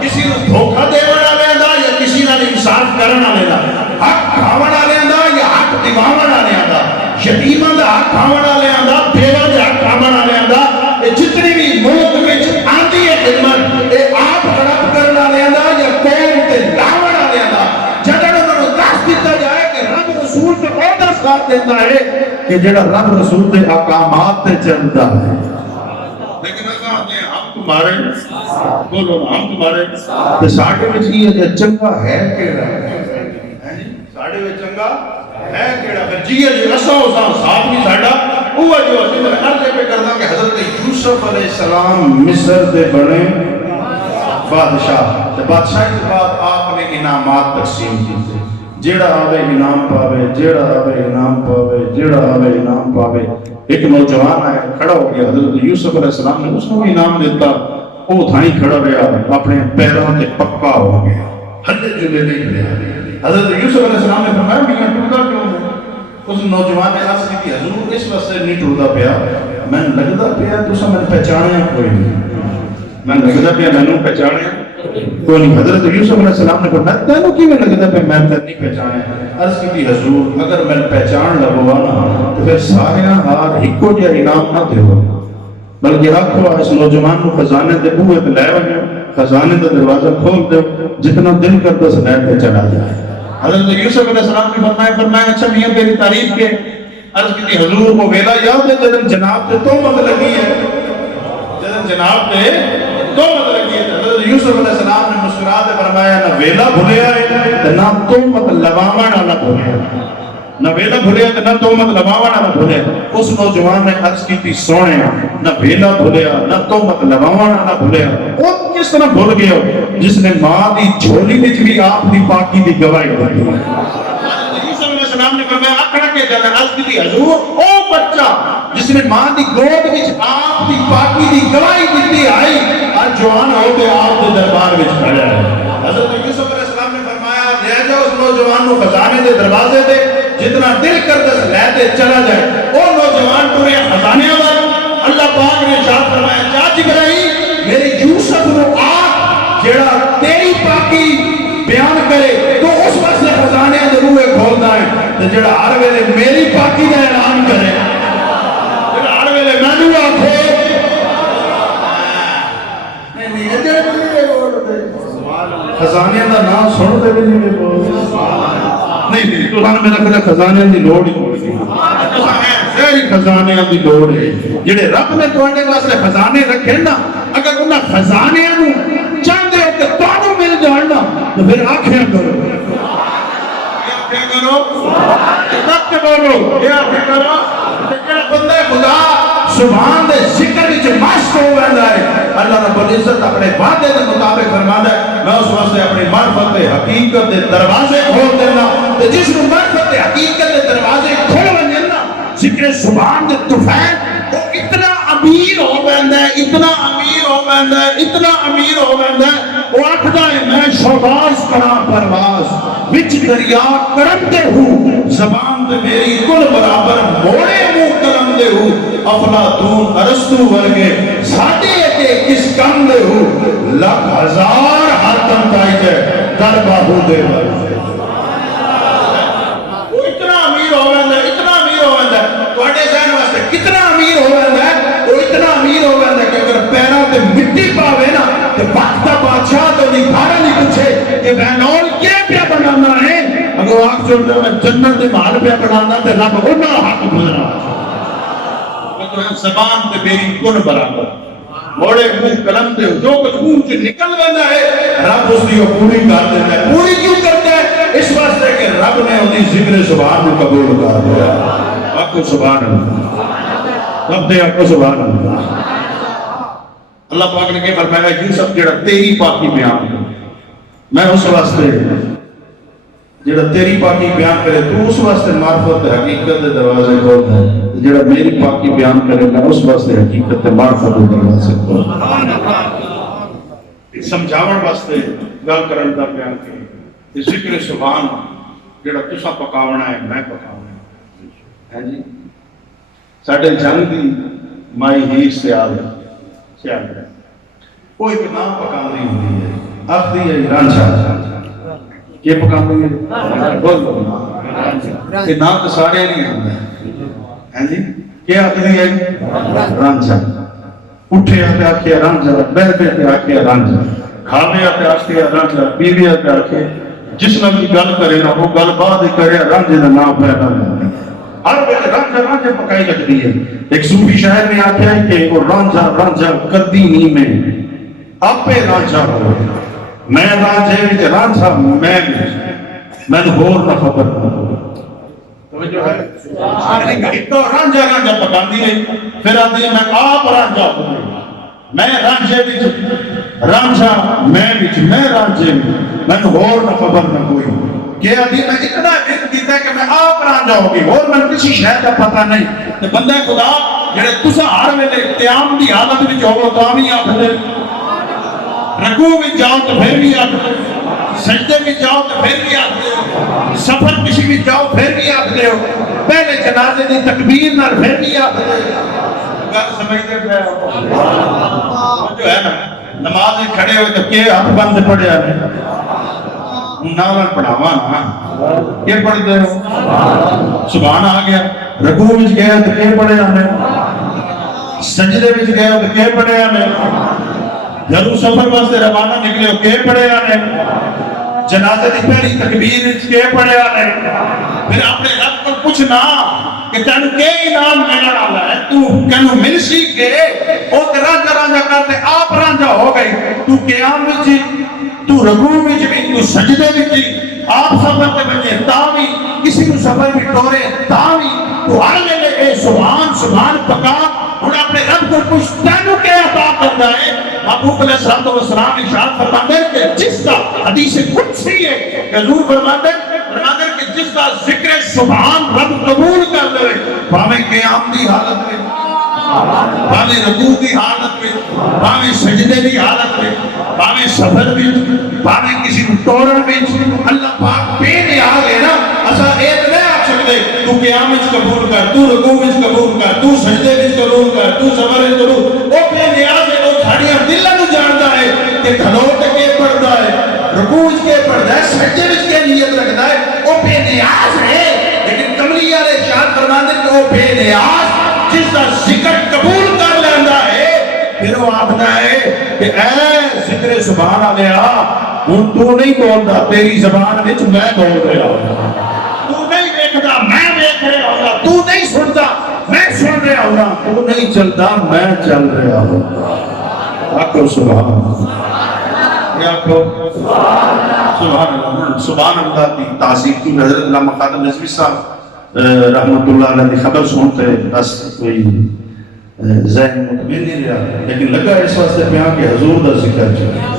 کسی نے دھوکہ دیوان آ گیا یا کسی نے انصاف کرنا لینا, حق کھاون آ گیا یا حق دیوان آ گیا, یتیمان دا حق کھاون آ گیا, بیوہ دا حق کھاون آ گیا. یہ جتنی بھی ملک میں آتی ہے خدمت, یہ آپ ہڑپ کرنا لیا یا قوم تے لاون آ گیا. جب انہوں نے دس دیتا جائے کہ رب رسول تے عہدہ ساتھ دیتا ہے کہ جڑا رب رسول تے احکامات تے چلتا ہے. لیکن ایسا آتے ہیں ہم تمہارے, بولو ہم تمہارے. تو ساڑھے میں یہ چنگا ہے کیڑا, ساڑھے میں چنگا ہے کیڑا. پھر جی ہے جو ایسا ہو ساتھ بھی ساڑھا وہ جو اصل عرض پہ کرنا کہ حضرت یوسف علیہ السلام مصر دے بنے بادشاہ، بادشاہی کے بعد آپ نے انعامات تقسیم کیتے، جیڑا آوے انعام پاوے، جیڑا آوے انعام پاوے، جیڑا آوے انعام پاوے۔ ایک نوجوان آیا کھڑا ہو گیا، حضرت یوسف علیہ السلام نے اس کو انعام دیتا، وہ تھانی کھڑا رہا، اپنے پیروں تے پکا ہو گیا، ہلے جلے نہیں رہا۔ حضرت یوسف علیہ السلام نے فرمایا میاں ٹوٹا کیوں ہے؟ اس نوجوان نے عرض کی حضور اس واسطے نہیں ٹوٹا پیا، میں لگتا پیا تساں میں پہچانیا کوئی نہیں، میں لگتا پیا میں پہچانیا کوئی نہیں۔ حضرت یوسف علیہ السلام نے فرمایا تینوں کیوں لگتا پیا میں نہیں پہچانیا؟ عرض کی حضور اگر میں پہچان لگوا نا تو پھر سارے ہار ایکو جہا انعام نہ دیو، بلکہ آخو اس نوجوان کو خزانے دے بوئے پہ لے وجو، خزانے دا دروازہ کھول دو، جتنا دل کرتا سے لے کے چڑھا جائے۔ حضرت یوسف علیہ السلام نے فرمایا اچھا میاں تیری تعریف کے؟ عرض کی حضور کو ویلا یاد ہے جدن جناب تے تومت لگی ہے، جدن جناب تے تومت لگی ہے۔ حضرت یوسف علیہ السلام نے مسکرا کے فرمایا نہ ویلا بھولیا ہے نہ تومت لگاون والا بھولیا، نہ ویلا بھولیا نہ تومت لگاون والا بھولیا۔ اس نوجوان نے عرض کی سونے نہ ویلا بھولیا نہ تومت لگاون والا بھولیا، وہ کس طرح بھول گیا جس نے ماں دی جھولی وچ بھی آپ دی پاکی دی گواہی دی۔ یوسف علیہ السلام نے فرمایا اکھڑ کے جانا، عرض کی حضور او بچہ جس نے ماں دی گود وچ آپ دی پاکی دی گواہی دتی آئی اج جوان ہو کے آپ دے دربار وچ کھڑا ہے۔ حضرت یوسف علیہ السلام نے فرمایا لے جاؤ اس نوجوان کو خزانے دے دروازے دے، جتنا دل کرتا ہے لے کے چلا جائے۔ وہ نوجوان ٹرے خزانے والے، اللہ پاک نے ارشاد فرمایا جا جبرائیل میرے یوسف نو آکھ جیڑا تیری پاکی بیان کرے تو اس واسطے خزانے دے روئے کھولدا ہے، تے جیڑا ہر ویلے میری پاکی دا اعلان کرے، جیڑا ہر ویلے مینوں آکھے نہیں جڑے خزانے دا نام سن دے بھی نہیں بولدے نہیں تو میرا کہا خزانے دی لوڑ ہی نہیں، خزانے دی لوڑ ہے جڑے رب نے تواڈے واسطے خزانے رکھے نا، اگر انہاں خزانے نو چاہندے ہو کہ تانوں مل جان نا تو پھر آکھیا کرو، کیا کرو سب بولو، کیا کرو کہ بندے خدا سبحان دے ذکر وچ مست ہو ویندا ہے، اللہ رب العزت اپنے وعدے دے مطابق فرماندا ہے میں اس واسطے اپنی معرفت حقیقت دے دروازے کھول دینا، تے جس نوں معرفت حقیقت دے دروازے کھول ونجن نا ذکر سبحان دے طوفان وہ اتنا امیر ہو ویندا ہے، اتنا امیر ہو ویندا ہے، اتنا امیر ہو ویندا ہے، وہ آکھدا ہے میں شہباز کراں پرواز وچ دریا کرم دے ہوں، زبان تے میری کل برابر موڑے منہ کرم دے ہوں، افلاطون ارسطو ورگے ساڈے اگے کس کم دے ہوں، لاکھ ہزار ہاتم پائی جائے در باہو دے ورگے۔ وہ اتنا امیر ہو ویندا ہے، اتنا امیر ہو ویندا ہے، تواڈے ذہن واسطے کتنا امیر ہو ویندا ہے؟ وہ اتنا امیر ہو ویندا ہے کہ اگر پیراں تے مٹی پاوے نا تے وقت دا بادشاہ تو نہیں کھانا نہیں پوچھے کہ بہنول کیا پیا بنانا ہے، اگر آنکھ چھوڑ دے میں جنت دے محل پیا بنانا تے رب انہاں حق گزرا، زبان تے میری کن برابر موڑے منہ قلم تے جو کچھ منہ سے نکل ویندا ہے رب اس کی پوری کر دیتا ہے۔ پوری کیوں کرتا ہے؟ اس واسطے کہ رب نے انہی ذکر سبحان کو قبول کر دیا۔ آپ کو سبحان اللہ، رب دے آپ کو سبحان اللہ۔ اللہ پاک نے کہ فرمایا یوسف جڑا تیری پاکی بیان کرے، میں اس واسطے جڑا تیری پاکی بیان کرے تو اس واسطے معرفت حقیقت دے دروازے کھول دے، جڑا میری پاکی بیان کرے میں اس واسطے حقیقت معرفت دے دروازے کھول دے۔ سمجھاون واسطے گل کرن دا بیان کرے، ذکر سبحان جڑا تساں پکاونا ہے میں پکاونا ہے جی۔ ساڈے جنگ دی مائی ہی سیال ہے، کوئی ایک نام پکاندی ہوندی ہے، آخری ہے رانجھا، یہ پکاندی ہے بولو کہ نام تو سارے نہیں آتے ہیں جی، کیا آخری ہے رانجھا، اٹھے آتے آکھے رانجھا، بیٹھے آتے آکھے رانجھا، کھانے آتے آکھے رانجھا، پیوے آتے آکھے، جس نے بھی گل کرے نا وہ گل بعد کرے رانجھے دا نام پیدا نہیں، ہر وقت رانجھا پکائی لگتی ہے۔ ایک صوفی شاعر نے آکھا ہے کہ وہ رانجھا کردی نہیں میں آپے رانجھا ہو، میں رانجھے وچ رانجھا میں ہور نہ خبر نہ ہو۔ توجہ ہے ایک تو رانجا پکاندی ہے پھر آدھی میں آپ رانجا میں رانجے وچ رانجا میں رانجے میں ہور نہ خبر نہ کوئی کہ ابھی میں اتنا علم دیتا ہے کہ میں آپ رانجا ہوگی اور میں کسی شہر کا پتہ نہیں تو بندہ خدا جڑے تسا ہر ویلے قیام دی حالت وچ ہوو تاں وی آکھدے رکوع وچ جاؤ تو پھر بھی آکھدے سجدے وچ جاؤ تو پھر بھی آکھدے ہو سفر کسی وچ جاؤ پھر بھی آکھدے ہو پہلے جنازے دی تکبیر نال پھر بھی آکھدے ہو گل سمجھدے پے ہو جو ہے نا نماز میں کھڑے ہوئے تو کہ ہاتھ بند پڑھیا ہے نہ پڑھاوا نا کیا پڑھتے ہو سبحان آ گیا رکوع وچ گیا تو کیا پڑھیا نے سجدے وچ گیا تو کیا پڑھیا نے جدوں سفر واسطے روانہ نکلے ہو کیا پڑھیا نے جنازے دی پہلی تکبیر وچ کیا پڑھیا نے پھر اپنے رب کو پوچھنا کہ تینوں کے انعام ملنے والا ہے تو کینوں مل سی کے او تے رانجا کرتے آپ رانجا ہو گئی تو قیام وچ تو رکوع وچ بھی تو سجدے وچ بھی آپ سفر تے بچے تاں بھی کسی کو سفر بھی ٹورے تاں بھی تو ہر ویلے اے سبحان پکا ہن اپنے رب کو پوچھ تینوں کیا عطا کرتا ہے محبوب علیہ الصلوۃ والسلام ارشاد فرماتے ہیں کہ جس کا حدیث قدسی ہے کہ حضور فرماتے ہیں کہ جس کا ذکر سبحان رب قبول کر لے بھاویں قیام دی حالت میں بھاویں رکوع دی حالت میں بھاویں سجدے دی حالت میں بھاویں سفر وچ بھاویں کسی کو ٹورن وچ اللہ پاک بے نیاز ہے نا اسا اے نہیں آکھ سکدے تو قیام وچ قبول کر تو رکوع وچ قبول کر تو سجدے وچ قبول کر تو سفر وچ قبول او بے نیاز ہے او ساڈیاں دلاں نوں جاندا ہے کہ کھلوٹ کے پڑھدا ہے رکوع وچ کے پڑھدا ہے سجدے وچ کے نیت رکھدا ہے او بے نیاز ہے لیکن کملی والے ارشاد فرماتے ہیں کہ او بے نیاز جس کا ذکر قبول کر لینا ہے پھر وہ آخنا ہے کہ اے ذکر سبحان اللہ ہوں تو نہیں بولتا تیری زبان وچ میں بول رہا ہوں تو نہیں دیکھتا میں دیکھ رہا ہوں تو نہیں سنتا میں سن رہا ہوں تو نہیں چلتا میں چل رہا ہوں آکھو سبحان اللہ آکھو سبحان اللہ سبحان اللہ کی تعظیم کی حضرت علامہ خادم نظوی صاحب رحمت اللہ علیہ کی خبر سنتے بس کوئی ذہن مطمئن نہیں رہا لیکن لگا اس واسطے پہ کہ حضور دا ذکر چاہیے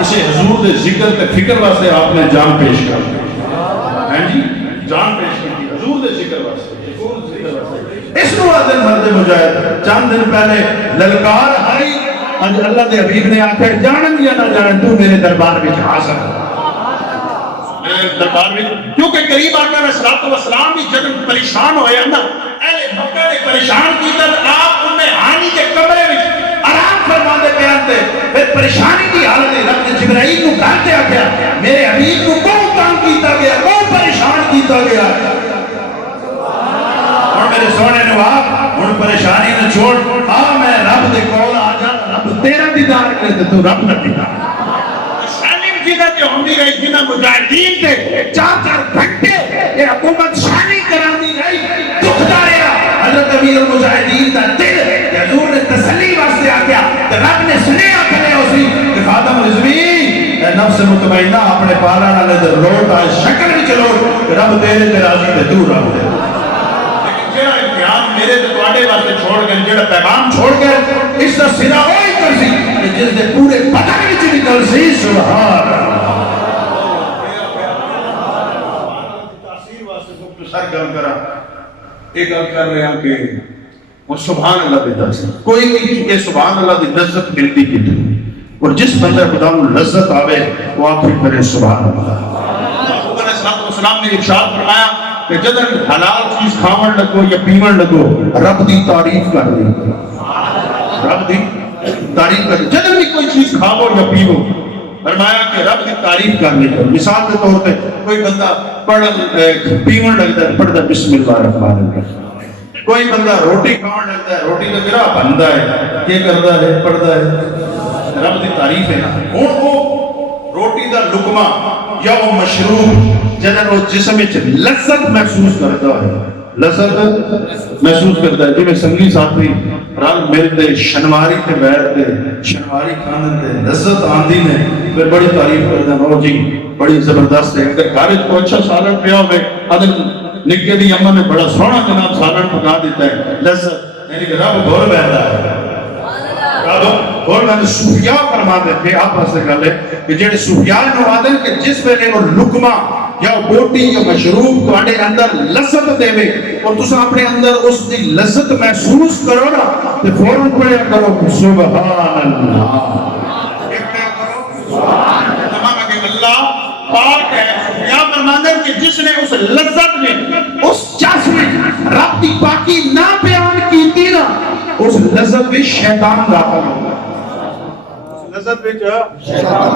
اسے حضور دے ذکر تے فکر واسطے آپ نے جان پیش کر ہیں جی جان پیش کی حضور دے ذکر واسطے اس نو آدن مرد مجاہد چند دن پہلے للکار آئی اللہ دے حبیب نے آکھے جانن یا نہ جانن تو میرے دربار میں حاضر دربار میں کیونکہ قریب آقا علیہ الصلوۃ والسلام بھی جب پریشان ہوئے نا اہل مکہ نے پریشان کیتا آپ ان میں ہانی کے کمرے وچ آرام فرماندے پیاندے پھر پریشانی کی حالت میں رب نے جبرائیل کو کہتے آکھیا میرے حبیب کو کون کام کیتا گیا کون پریشان کیتا گیا اور میرے سونے نواب ان پریشانی نہ چھوڑ آ میں رب دے کول آ جا رب تیرا دیدار کرے تو رب نہ دیدار جنہیں ہوندی رہی جنہیں مجاہدین تھے 4 گھنٹے یہ حکومت شانی کرانی رہی دکھتا رہا حضرت امیر المجاہدین کا دل حضور نے تسلی واسطے آگیا کہ رب نے سنے آکھنے اسی کہ خادم رضوی اے نفس مطمئنہ اپنے پالا نہ لے روٹ آئے شکل بھی چلو رب تیرے تے راضی تے تو رب دے لیکن جڑا امتحان میرے تے تواڈے واسطے چھوڑ گئے جڑا پیغام چھوڑ گئے اس دا سرا وہی کر سی جس دے پورے بدن وچ نکل سی سبحان سر گل کرا ایک گل کر رہے ہیں کہ وہ سبحان اللہ دی درس کوئی نہیں کہ سبحان اللہ دی لذت ملتی کتنی اور جس بندے خدا کو لذت آوے وہ آپ ہی کرے سبحان اللہ محبوب علیہ الصلوۃ والسلام نے ارشاد فرمایا کہ جدن حلال چیز کھاون لگو یا پیون لگو رب دی تعریف کر دی رب دی تعریف کر جدن بھی کوئی چیز کھاو یا پیو فرمایا کہ رب کی تعریف کرنی ہے مثال کے طور پہ کوئی بندہ پیون لگتا ہے پڑھتا ہے بسم اللہ الرحمن الرحیم کوئی بندہ روٹی کھاون لگتا ہے روٹی کا گرا بنتا ہے کیا کرتا ہے پڑھتا ہے رب کی تعریف ہے ہوں وہ روٹی کا لقمہ یا وہ مشروب جنہاں وہ جسم وچ لذت محسوس کرتا ہے لذت محسوس کرتا ہے جی میں سنگی ساتھی رل ملتے شنواری تے بیٹھتے شنواری کھانے تے لذت آندی نے پھر بڑی تعریف کرتے ہیں جی بڑی زبردست ہے اگر گھر کو اچھا سالن پیا ہوئے ادھر نکے دی اماں نے بڑا سونا جناب سالن پکا دیتا ہے لذت یعنی کہ رب بھول بیٹھا ہے رب اور میں صوفیاء فرما دیتے آپس سے گل ہے کہ جڑے صوفیاء نو آدھے کہ جس ویلے وہ لقمہ یا بوٹی یا مشروب تواڈے اندر لذت دے اور تساں اپنے اندر اس دی لذت محسوس کرو نا تے فوراً پڑھیا کرو سبحان اللہ اللہ پاک ہے یا فرماتے ہیں کہ جس نے اس لذت میں اس چس میں رب کی پاکی نہ بیان کی نا اس لذت میں شیطان داخل ہوگا لذت میں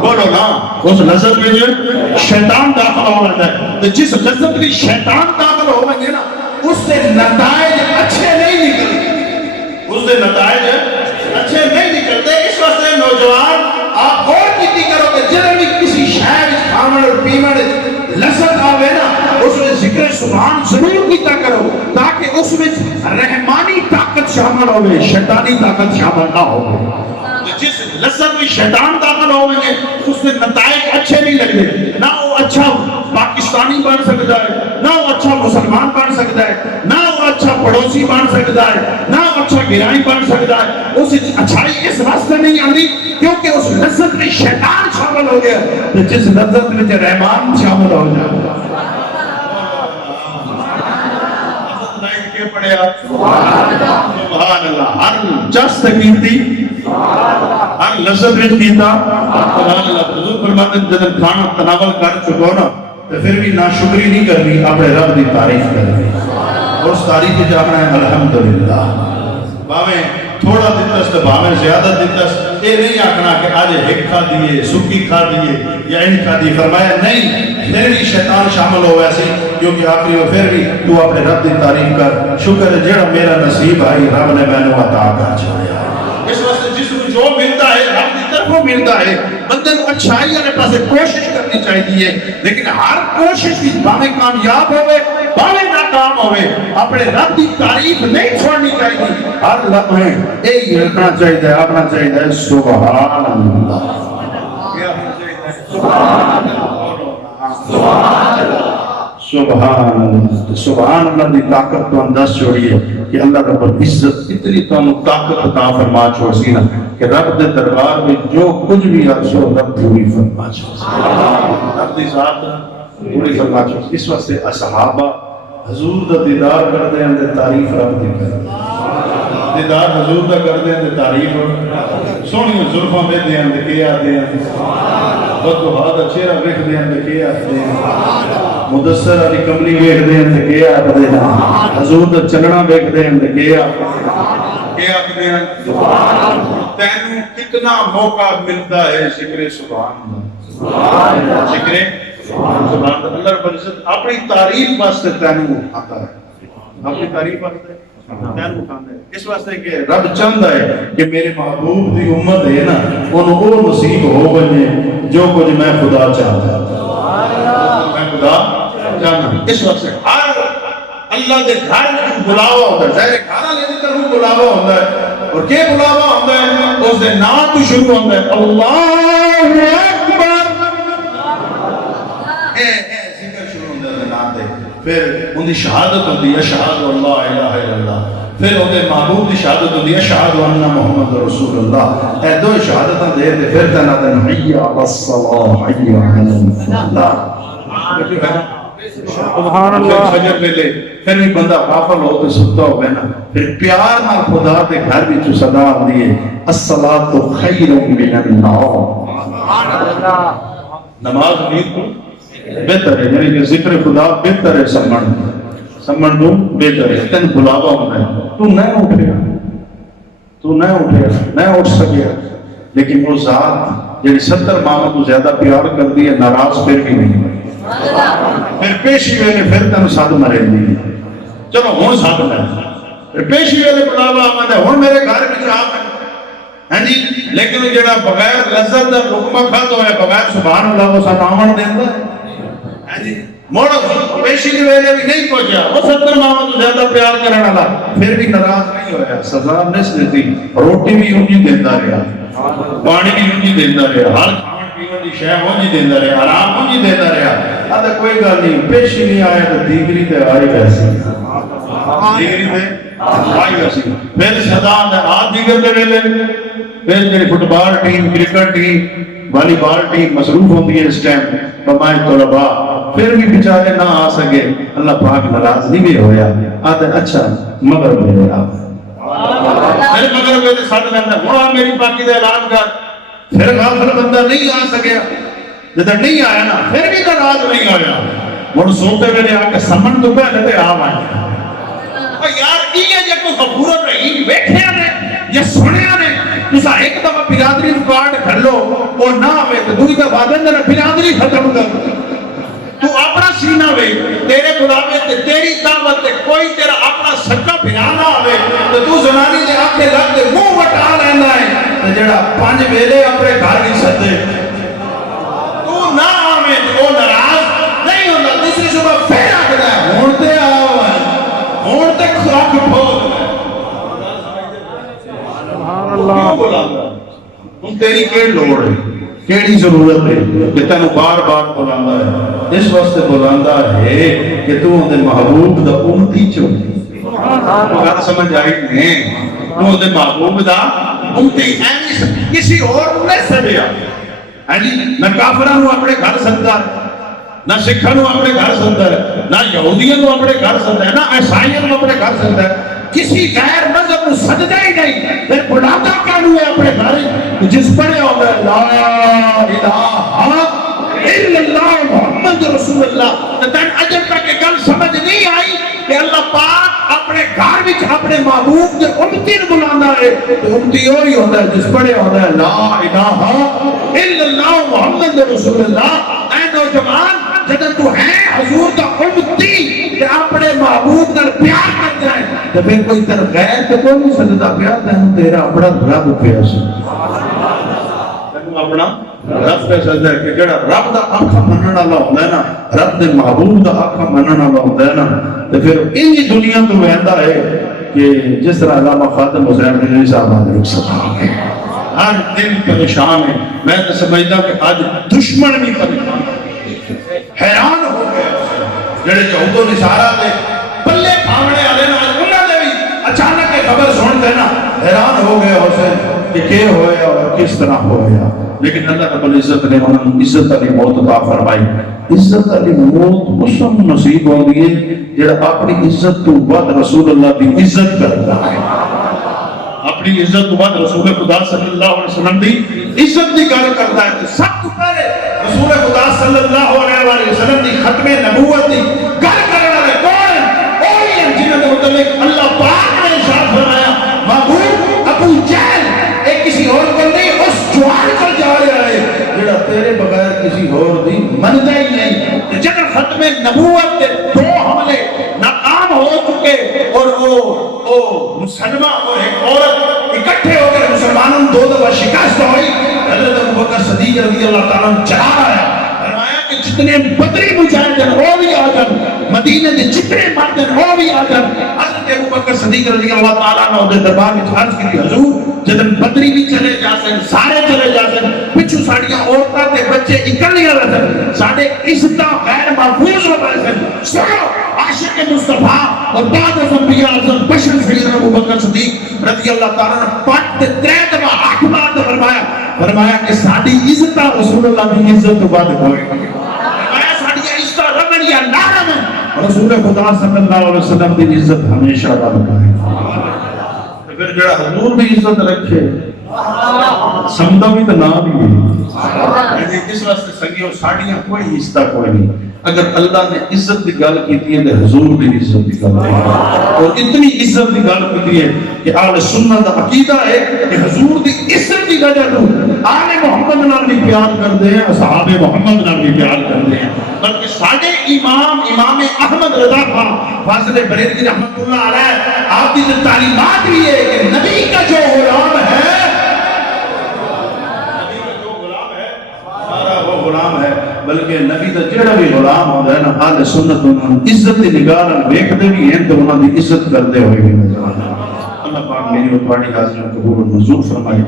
بولو نا اس لذت میں شیطان داخل ہو رہا ہے تو جس لذت میں شیطان داخل ہو رہے ہیں نا اس سے نتائج اچھے نہیں نکلتے اس سے نتائج اچھے نہیں نکلتے اس واسطے نوجوان آپ غور کیتی کرو کہ جنہیں بھی کسی شہر کھامن اور پیمن لذت آوے نا اس میں ذکر سبحان ضرور کیتا کرو تاکہ اس میں رحمانی طاقت شامل ہوئے شیطانی طاقت شامل نہ ہوئے جس لذت میں شیطان داخل ہوئے گے اس سے نتائج اچھے نہیں لگتے نہ وہ اچھا پاکستانی بن سکتا ہے نہ وہ اچھا مسلمان بن سکتا ہے نہ وہ اچھا پڑوسی بن سکتا ہے نہ وہ اچھا گرائی بن سکتا ہے اس اچھائی اس واسطے نہیں آتی کیونکہ اس لذت میں شیطان شامل ہو گیا تو جس لذت میں رحمان شامل ہو جائے سبحان اللہ ہر چس تکیتی ہر لذت میں کیتا سبحان اللہ حضور فرماتے ہیں جب کھانا تناول کر چکو نا تو پھر بھی ناشکری نہیں کرنی اپنے رب کی تعریف کرنی اور اس تعریف جانا ہے الحمدللہ باویں تھوڑا دیتس تو باویں زیادہ دیتس یہ نہیں آکھنا کہ آج ایک کھا دیئے سکی کھا دیئے یا ان کھا دیئے فرمایا نہیں پھر بھی شیطان شامل ہو ایسے کیونکہ آخری ہو پھر بھی تو اپنے رب کی تعریف کر شکر ہے جڑا میرا نصیب آئی رب نے میں نے عطا کر چھوڑیا اس واسطے جس کو جو ملتا ہے رب کی طرفوں ملتا ہے بندے کو اچھائی والے پاسے کوشش کرنی چاہیے لیکن ہر کوشش بھی باویں کامیاب ہوئے باویں ناکام ہوئے اپنے رب کی تعریف نہیں چھوڑنی چاہیے ہر لمحے یہی رکھنا چاہیے اپنا چاہیے سبحان اللہ سبحان اللہ سبحان اللہ دی طاقت تو انداز چھوڑیے کہ اللہ رب العزت اتنی تو طاقت عطا فرما چھوڑ سی نا کہ رب دے دربار میں جو کچھ بھی سو رب پوری فرما چھوڑ رب دی ذات پوری فرما چھوڑ اس واسطے اصحابہ حضور دا دیدار کرتے ہیں دے تعریف رب دی کرتے دیدار حضور دا کرتے ہیں دے تعریف سونی زلفاں دے دیں دے کیا دیں بدوہا دا چہرہ ویکھ دیں دے کیا دیں مدثر علی کملی ویکھ دیں تے کیا آکھدے ہیں حضور دا چلنا ویکھ دیں تے کیا آکھدے ہیں تینوں کتنا موقع ملتا ہے ذکر سبحان اللہ ذکر سبحان اللہ اللہ رب العزت اپنی تعریف واسطے تینوں آتا ہے اپنی تعریف واسطے تینوں کھاندا ہے اس واسطے کہ رب چاہندا ہے کہ میرے محبوب دی امت ہے نا انہوں وہ نصیب ہو بنے جو کچھ میں خدا چاہتا ہے میں خدا جانا اس وقت سے ہر اللہ دے گھر میں بلاوا ہوتا ہے ظاہر کھانا لینے طرف بلاوا ہوتا ہے اور کیا بلاوا ہوتا ہے اس دے نام تو شروع ہوتا ہے اللہ اکبر ذکر شروع ہوتا ہے نام دے پھر ان دی شہادت ہوتی ہے اشہد اللہ الہ الا اللہ پھر ان دے محبوب دی شہادت ہوتی ہے اشہد ان محمد رسول اللہ اے دو شہادتاں دے تے پھر تے نہ حی علی الصلاۃ حی علی الفلاح سبحان اللہ فجر ویلے پھر بھی بندہ غافل ہو تو ستا ہو نا پھر پیار نال خدا دے گھر وچ صدا آندی ہے الصلاۃ خیر من النوم سبحان اللہ نماز نیند تو بہتر ہے یعنی کہ ذکر خدا بہتر ہے سمجھ دو بہتر ہے تن بلاوا ہونا ہے تو نہ اٹھے نہ اٹھ سکے لیکن وہ ذات جڑی 70 ماہ تو زیادہ پیار کرتی ہے ناراض پھر بھی نہیں پھر پیشی ویلے پھر تین سد مرے دی چلو ہوں سد مرے پھر پیشی ویلے بلاوا آمد ہے ہوں میرے گھر میں آپ ہاں جی لیکن جڑا بغیر لذت دا لقمہ کھاتا ہے بغیر سبحان اللہ کو ساتھ آمن دیتا ہے ہاں جی موڑ پیشی کے ویلے بھی نہیں پہنچا وہ 70 ماہ تو زیادہ پیار کرنے والا پھر بھی ناراض نہیں ہویا سزا نہیں دیتی روٹی بھی انہی دیتا رہا پانی بھی انہی دیتا رہا ہر پیون دی شے ہونی دیندا رہیا آرام ہونی دیندا رہیا تے کوئی گل نہیں پیش ہی نہیں آیا تے دیگری تے آئے ویسے دیگری تے آئی ویسے پھر صدا تے آ دیگر دے ویلے پھر جڑی فٹ بال ٹیم کرکٹ ٹیم والی بال ٹیم مصروف ہوندی ہے اس ٹائم بمائے طلباء پھر بھی بیچارے نہ آ سکے اللہ پاک ناراض نہیں بھی ہویا آتے اچھا مگر میرے آپ میرے مگر میرے ساتھ لیندہ ہوا میری پاکی دے اعلان کر پھر غافل بندہ نہیں آ سکیا جدہ نہیں آیا نا پھر بھی ناراض نہیں آیا وہ سوتے میرے آ کے سمن تو پہلے تے آم آئے یار یہ جے کو غفور الرحیم بیٹھے نے یا سنے نے تسا ایک دفعہ برادری ریکارڈ کر لو اور نہ ہوئے تو دوئی دفعہ دن برادری ختم کر تو اپنا سینہ وے تیرے بلاوے تے تیری دعوت تے کوئی تیرا اپنا سچا بھیانا ہوئے تو تو زنانی دے آکے لگ دے منہ وٹا لینا ہے تو جڑا 5 ویلے اپنے گھر کی سدے تو نہ آوے تو ناراض نہیں ہوتا دوسری صبح پھر آکدا ہے ہونتے آؤ ہے ہونتے خلاق پھول ہے کیوں بلانا تم تیری کیڑ لوڑ ہے کیڑی ضرورت ہے کہ تینو بار بار بلانا ہے اس واسطے بلانا ہے کہ تو اندے محبوب دا امتی چوکی اگر سمجھ آئی نہیں تو اندے محبوب دا امتی کسی اور نے سڑیا نہ کافرانو اپنے گھر سکتا ہے نہ سکھانو اپنے گھر سکتا ہے نہ یہودیوں اپنے گھر سکتا ہے نہ عیسائیوں اپنے گھر سکتا ہے کسی غیر مذہب کو سجدہ ہی نہیں پھر بڑھاتا کانو ہے اپنے گھر جس پڑے ہوگا لا الہ الا اللہ محمد رسول اللہ تین عجب تک کہ گل سمجھ نہیں آئی کہ اللہ پاک اپنے گھر وچ اپنے محبوب کے امتی نو بلانا ہے تو امتی وہی ہوتا ہے جس پڑے ہوتا ہے لا الہ الا اللہ محمد رسول اللہ اے نوجوان جدن تو ہے حضور کا امتی کہ اپنے محبوب نال پیار کرتا ہے تو پھر کوئی تر غیر تو کوئی نہیں سجدہ پیار تیرا اپنا رب پیار سے اپنا رب پہ سجدہ ہے کہ جڑا رب دا آنکھا منن والا ہوندا ہے نا رب دے محبوب دا آنکھا منن والا ہوندا ہے نا تے پھر انہی دنیا تو ویندا ہے کہ جس طرح علامہ خاتم حسین رضوی صاحب نے رخصت ہر دن پریشان ہے میں تو سمجھدا کہ آج دشمن بھی پریشان حیران ہو گئے جڑے یہود و نصارا دے پلے کھاونے والے نا انہاں دے بھی اچانک خبر سن کے نا حیران ہو گئے حسین کہ کیا ہویا اور کس طرح ہویا لیکن اللہ رب العزت نے انہوں عزت علی موت عطا فرمائی عزت علی موت مسلم نصیب ہو گئی جڑا اپنی عزت تو بعد رسول اللہ کی عزت کرتا ہے اپنی عزت تو بعد رسول خدا صلی اللہ علیہ وسلم کی عزت کی گل کرتا ہے سب تو پہلے رسول خدا صلی اللہ علیہ وسلم کی ختم نبوت کی گل کرنے والے کون ہیں وہی ہیں جنہوں نے متعلق اللہ پاک نے ارشاد فرمایا محبوب ابو جہل ایک کسی اور کو نہیں اس جوان پر جا رہا ہے جڑا تیرے بغیر کسی اور دی مندا ہی نہیں جب ختم نبوت کے 2 حملے ناکام ہو چکے اور وہ مسلمان اور ایک عورت اکٹھے ہو کر مسلمانوں 2 دفعہ شکست ہوئی حضرت ابوبکر صدیق رضی اللہ تعالیٰ عنہ چلا آیا فرمایا کہ جتنے بدری مجاہدین وہ بھی آ جائیں مدینے کے جتنے مرد وہ بھی آ جائیں حضرت ابوبکر صدیق رضی اللہ تعالیٰ عنہ دے دربار میں عرض کی حضور جدن بدری بھی چلے جا سن سارے چلے جا سن پچھو ساڑیاں عورتاں تے بچے اکلیاں رہ سن ساڑے عزتہ غیر محفوظ ہو رہے سن سنو عاشق مصطفیٰ اور بعد از انبیاء اعظم بشر سیدنا ابوبکر صدیق رضی اللہ تعالیٰ نے 5 تے 3 دفعہ 8 بار فرمایا کہ ساڑی عزتہ رسول اللہ کی عزت تو بعد ہوئے فرمایا ساڑی عزتہ رمن یا نہ رمن رسول خدا صلی اللہ علیہ وسلم کی عزت ہمیشہ رب ہے پھر جڑا حضور بھی عزت رکھے سمدہ بھی تو نام بھی ہے اس واسطے سنگیوں ساڑیاں کوئی عزتہ کوئی نہیں اگر اللہ نے عزت کی گل کیتی ہے تو حضور بھی عزت کی گل ہے اور اتنی عزت کی گل کیتی ہے کہ آل سنت کا عقیدہ ہے کہ حضور کی عزت کی وجہ تو آل محمد نال بھی پیار کرتے ہیں اصحاب محمد نال بھی پیار کرتے ہیں بلکہ ساڑھے امام احمد رضا خان فاضل بریلوی رحمت اللہ علیہ آپ کی تعلیمات بھی ہے کہ نبی کا جو غلام ہے غلام ہے بلکہ نبی دا جڑا بھی غلام ہوتا ہے نا اہل سنت انہوں عزت دی نگاہ نال ویکھدے بھی ہیں تو انہاں دی عزت کرتے ہوئے بھی نظر آتے ہیں اللہ پاک میری اور تہاڈی حاضری قبول و منظور فرمائے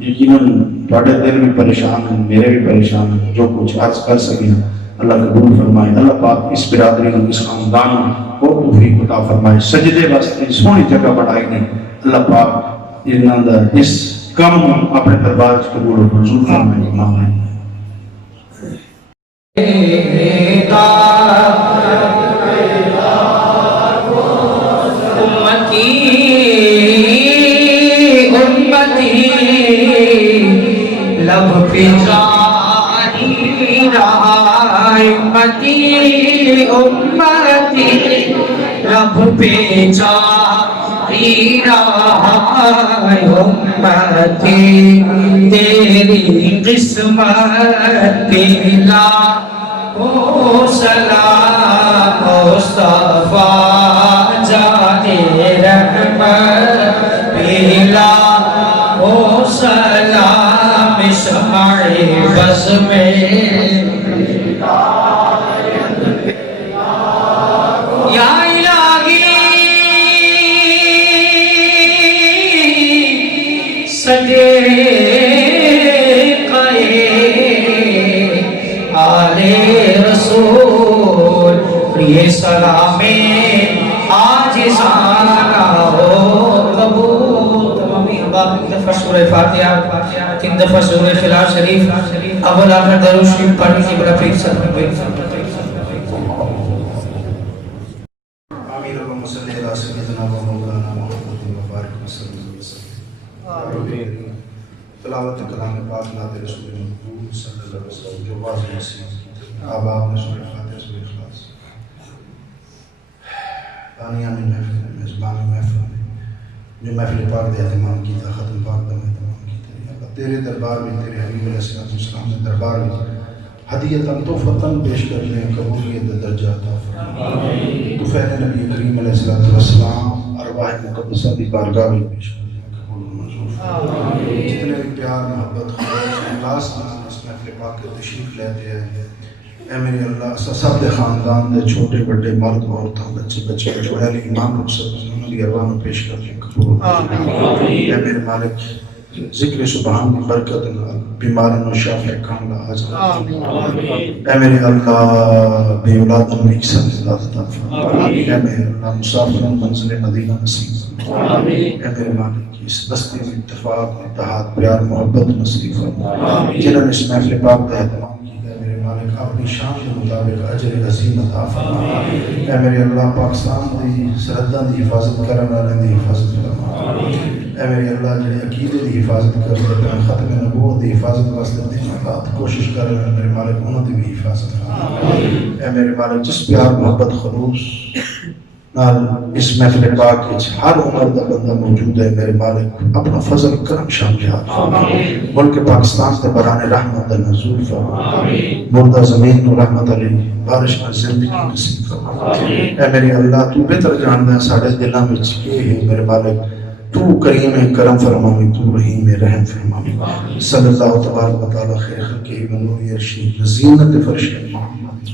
یقیناً تھوڑے دل بھی پریشان ہیں، میرے بھی پریشان ہیں، جو کچھ عرض کر سکیں اللہ قبول فرمائے۔ اللہ پاک اس برادری کو، اس خاندان کو توفیق عطا فرمائے۔ سجدے واسطے سونی جگہ بنائی نے، اللہ پاک انہاں دا اس کم اپنے دربار وچ قبول و منظور فرمائے۔ آمین۔ لب پہ جاری رہا امتی لب پہ جاری رہا امتی تیری قسمت لا او سلام مصطفیٰ جانے رحمت پیلا او سلام اسماعی بس میں یا الہی سجے رسول یہ سلام آج سانا ہو قبول۔ تمام باقی دفعہ سورہ فاتحہ، 3 دفعہ سورہ اخلاص شریف، اول آخر درود شریف پڑھنے کی بڑا پھر سب میں آمین۔ اللہم صلی علی سیدنا و مولانا محمد و بارک وسلم۔ آمین۔ تلاوت کلام پاک نات رسول مقبول صلی اللہ علیہ وسلم جو واضح نصیحت اب آپ نے سورہ فاتحہ سورہ اخلاص تانیہ میں محفل میزبان محفل میں جو محفل پاک دے اہتمام کیتا، ختم پاک دا اہتمام کیتا، اللہ تیرے دربار میں تیرے حبیب علیہ السلام نے دربار میں ہدیتاً تحفتاً پیش کرنے قبولیت درجہ عطا فرما۔ تو فعل نبی کریم علیہ السلام ارواح مقدسہ دی بارگاہ میں پیش کرنے قبول و منظور فرما۔ جتنے بھی پیار محبت خواہش اخلاص اس محفل پاک کے تشریف لیتے ہیں، اے میرے اللہ سب دے خاندان دے چھوٹے بڑے مرد عورتوں بچے بچے جو اہل ایمان رخصت انہوں نے ارواح میں پیش کرنے قبول اے میرے مالک ذکر سبحان کی برکت نال بیمارن و شافع کاملہ آجا اے میرے اللہ بے اولاد امریک صلی اللہ عطا فرما۔ اے میرے اللہ مسافرن منزل مدینہ نصیب اے میرے مالک اس بستی میں اتفاق اتحاد پیار محبت نصیب فرما۔ جنہوں نے اس محفل پاک کا اہتمام مالک اپنی شان کے مطابق اجر عظیم عطا فرما۔ اے میرے اللہ پاکستان دی سرحداں دی حفاظت کرن والے دی حفاظت فرما۔ اے میرے اللہ جڑے عقیدے دی حفاظت کرتے ہیں، ختم نبوت دی حفاظت واسطے دن رات کوشش کر رہے ہیں، میرے مالک انہوں دی بھی حفاظت فرما۔ اے میرے مالک جس پیار محبت خلوص نال اس محفل پاک وچ ہر عمر دا بندہ موجود ہے، میرے مالک اپنا فضل کرم شاملات فرما۔ ملک پاکستان تے بران رحمت نزول فرما۔ مردہ زمین نو رحمت علی بارش میں زندگی نصیب فرما۔ اے میرے اللہ تو بہتر جاندا ہے ساڈے دلاں وچ کی ہے، میرے مالک تو کریم کرم فرماوی، تو رحیم رحم فرماوی۔ صلی اللہ تبارک و تعالی خیر خلقہ و نور ارشی زینت فرش محمد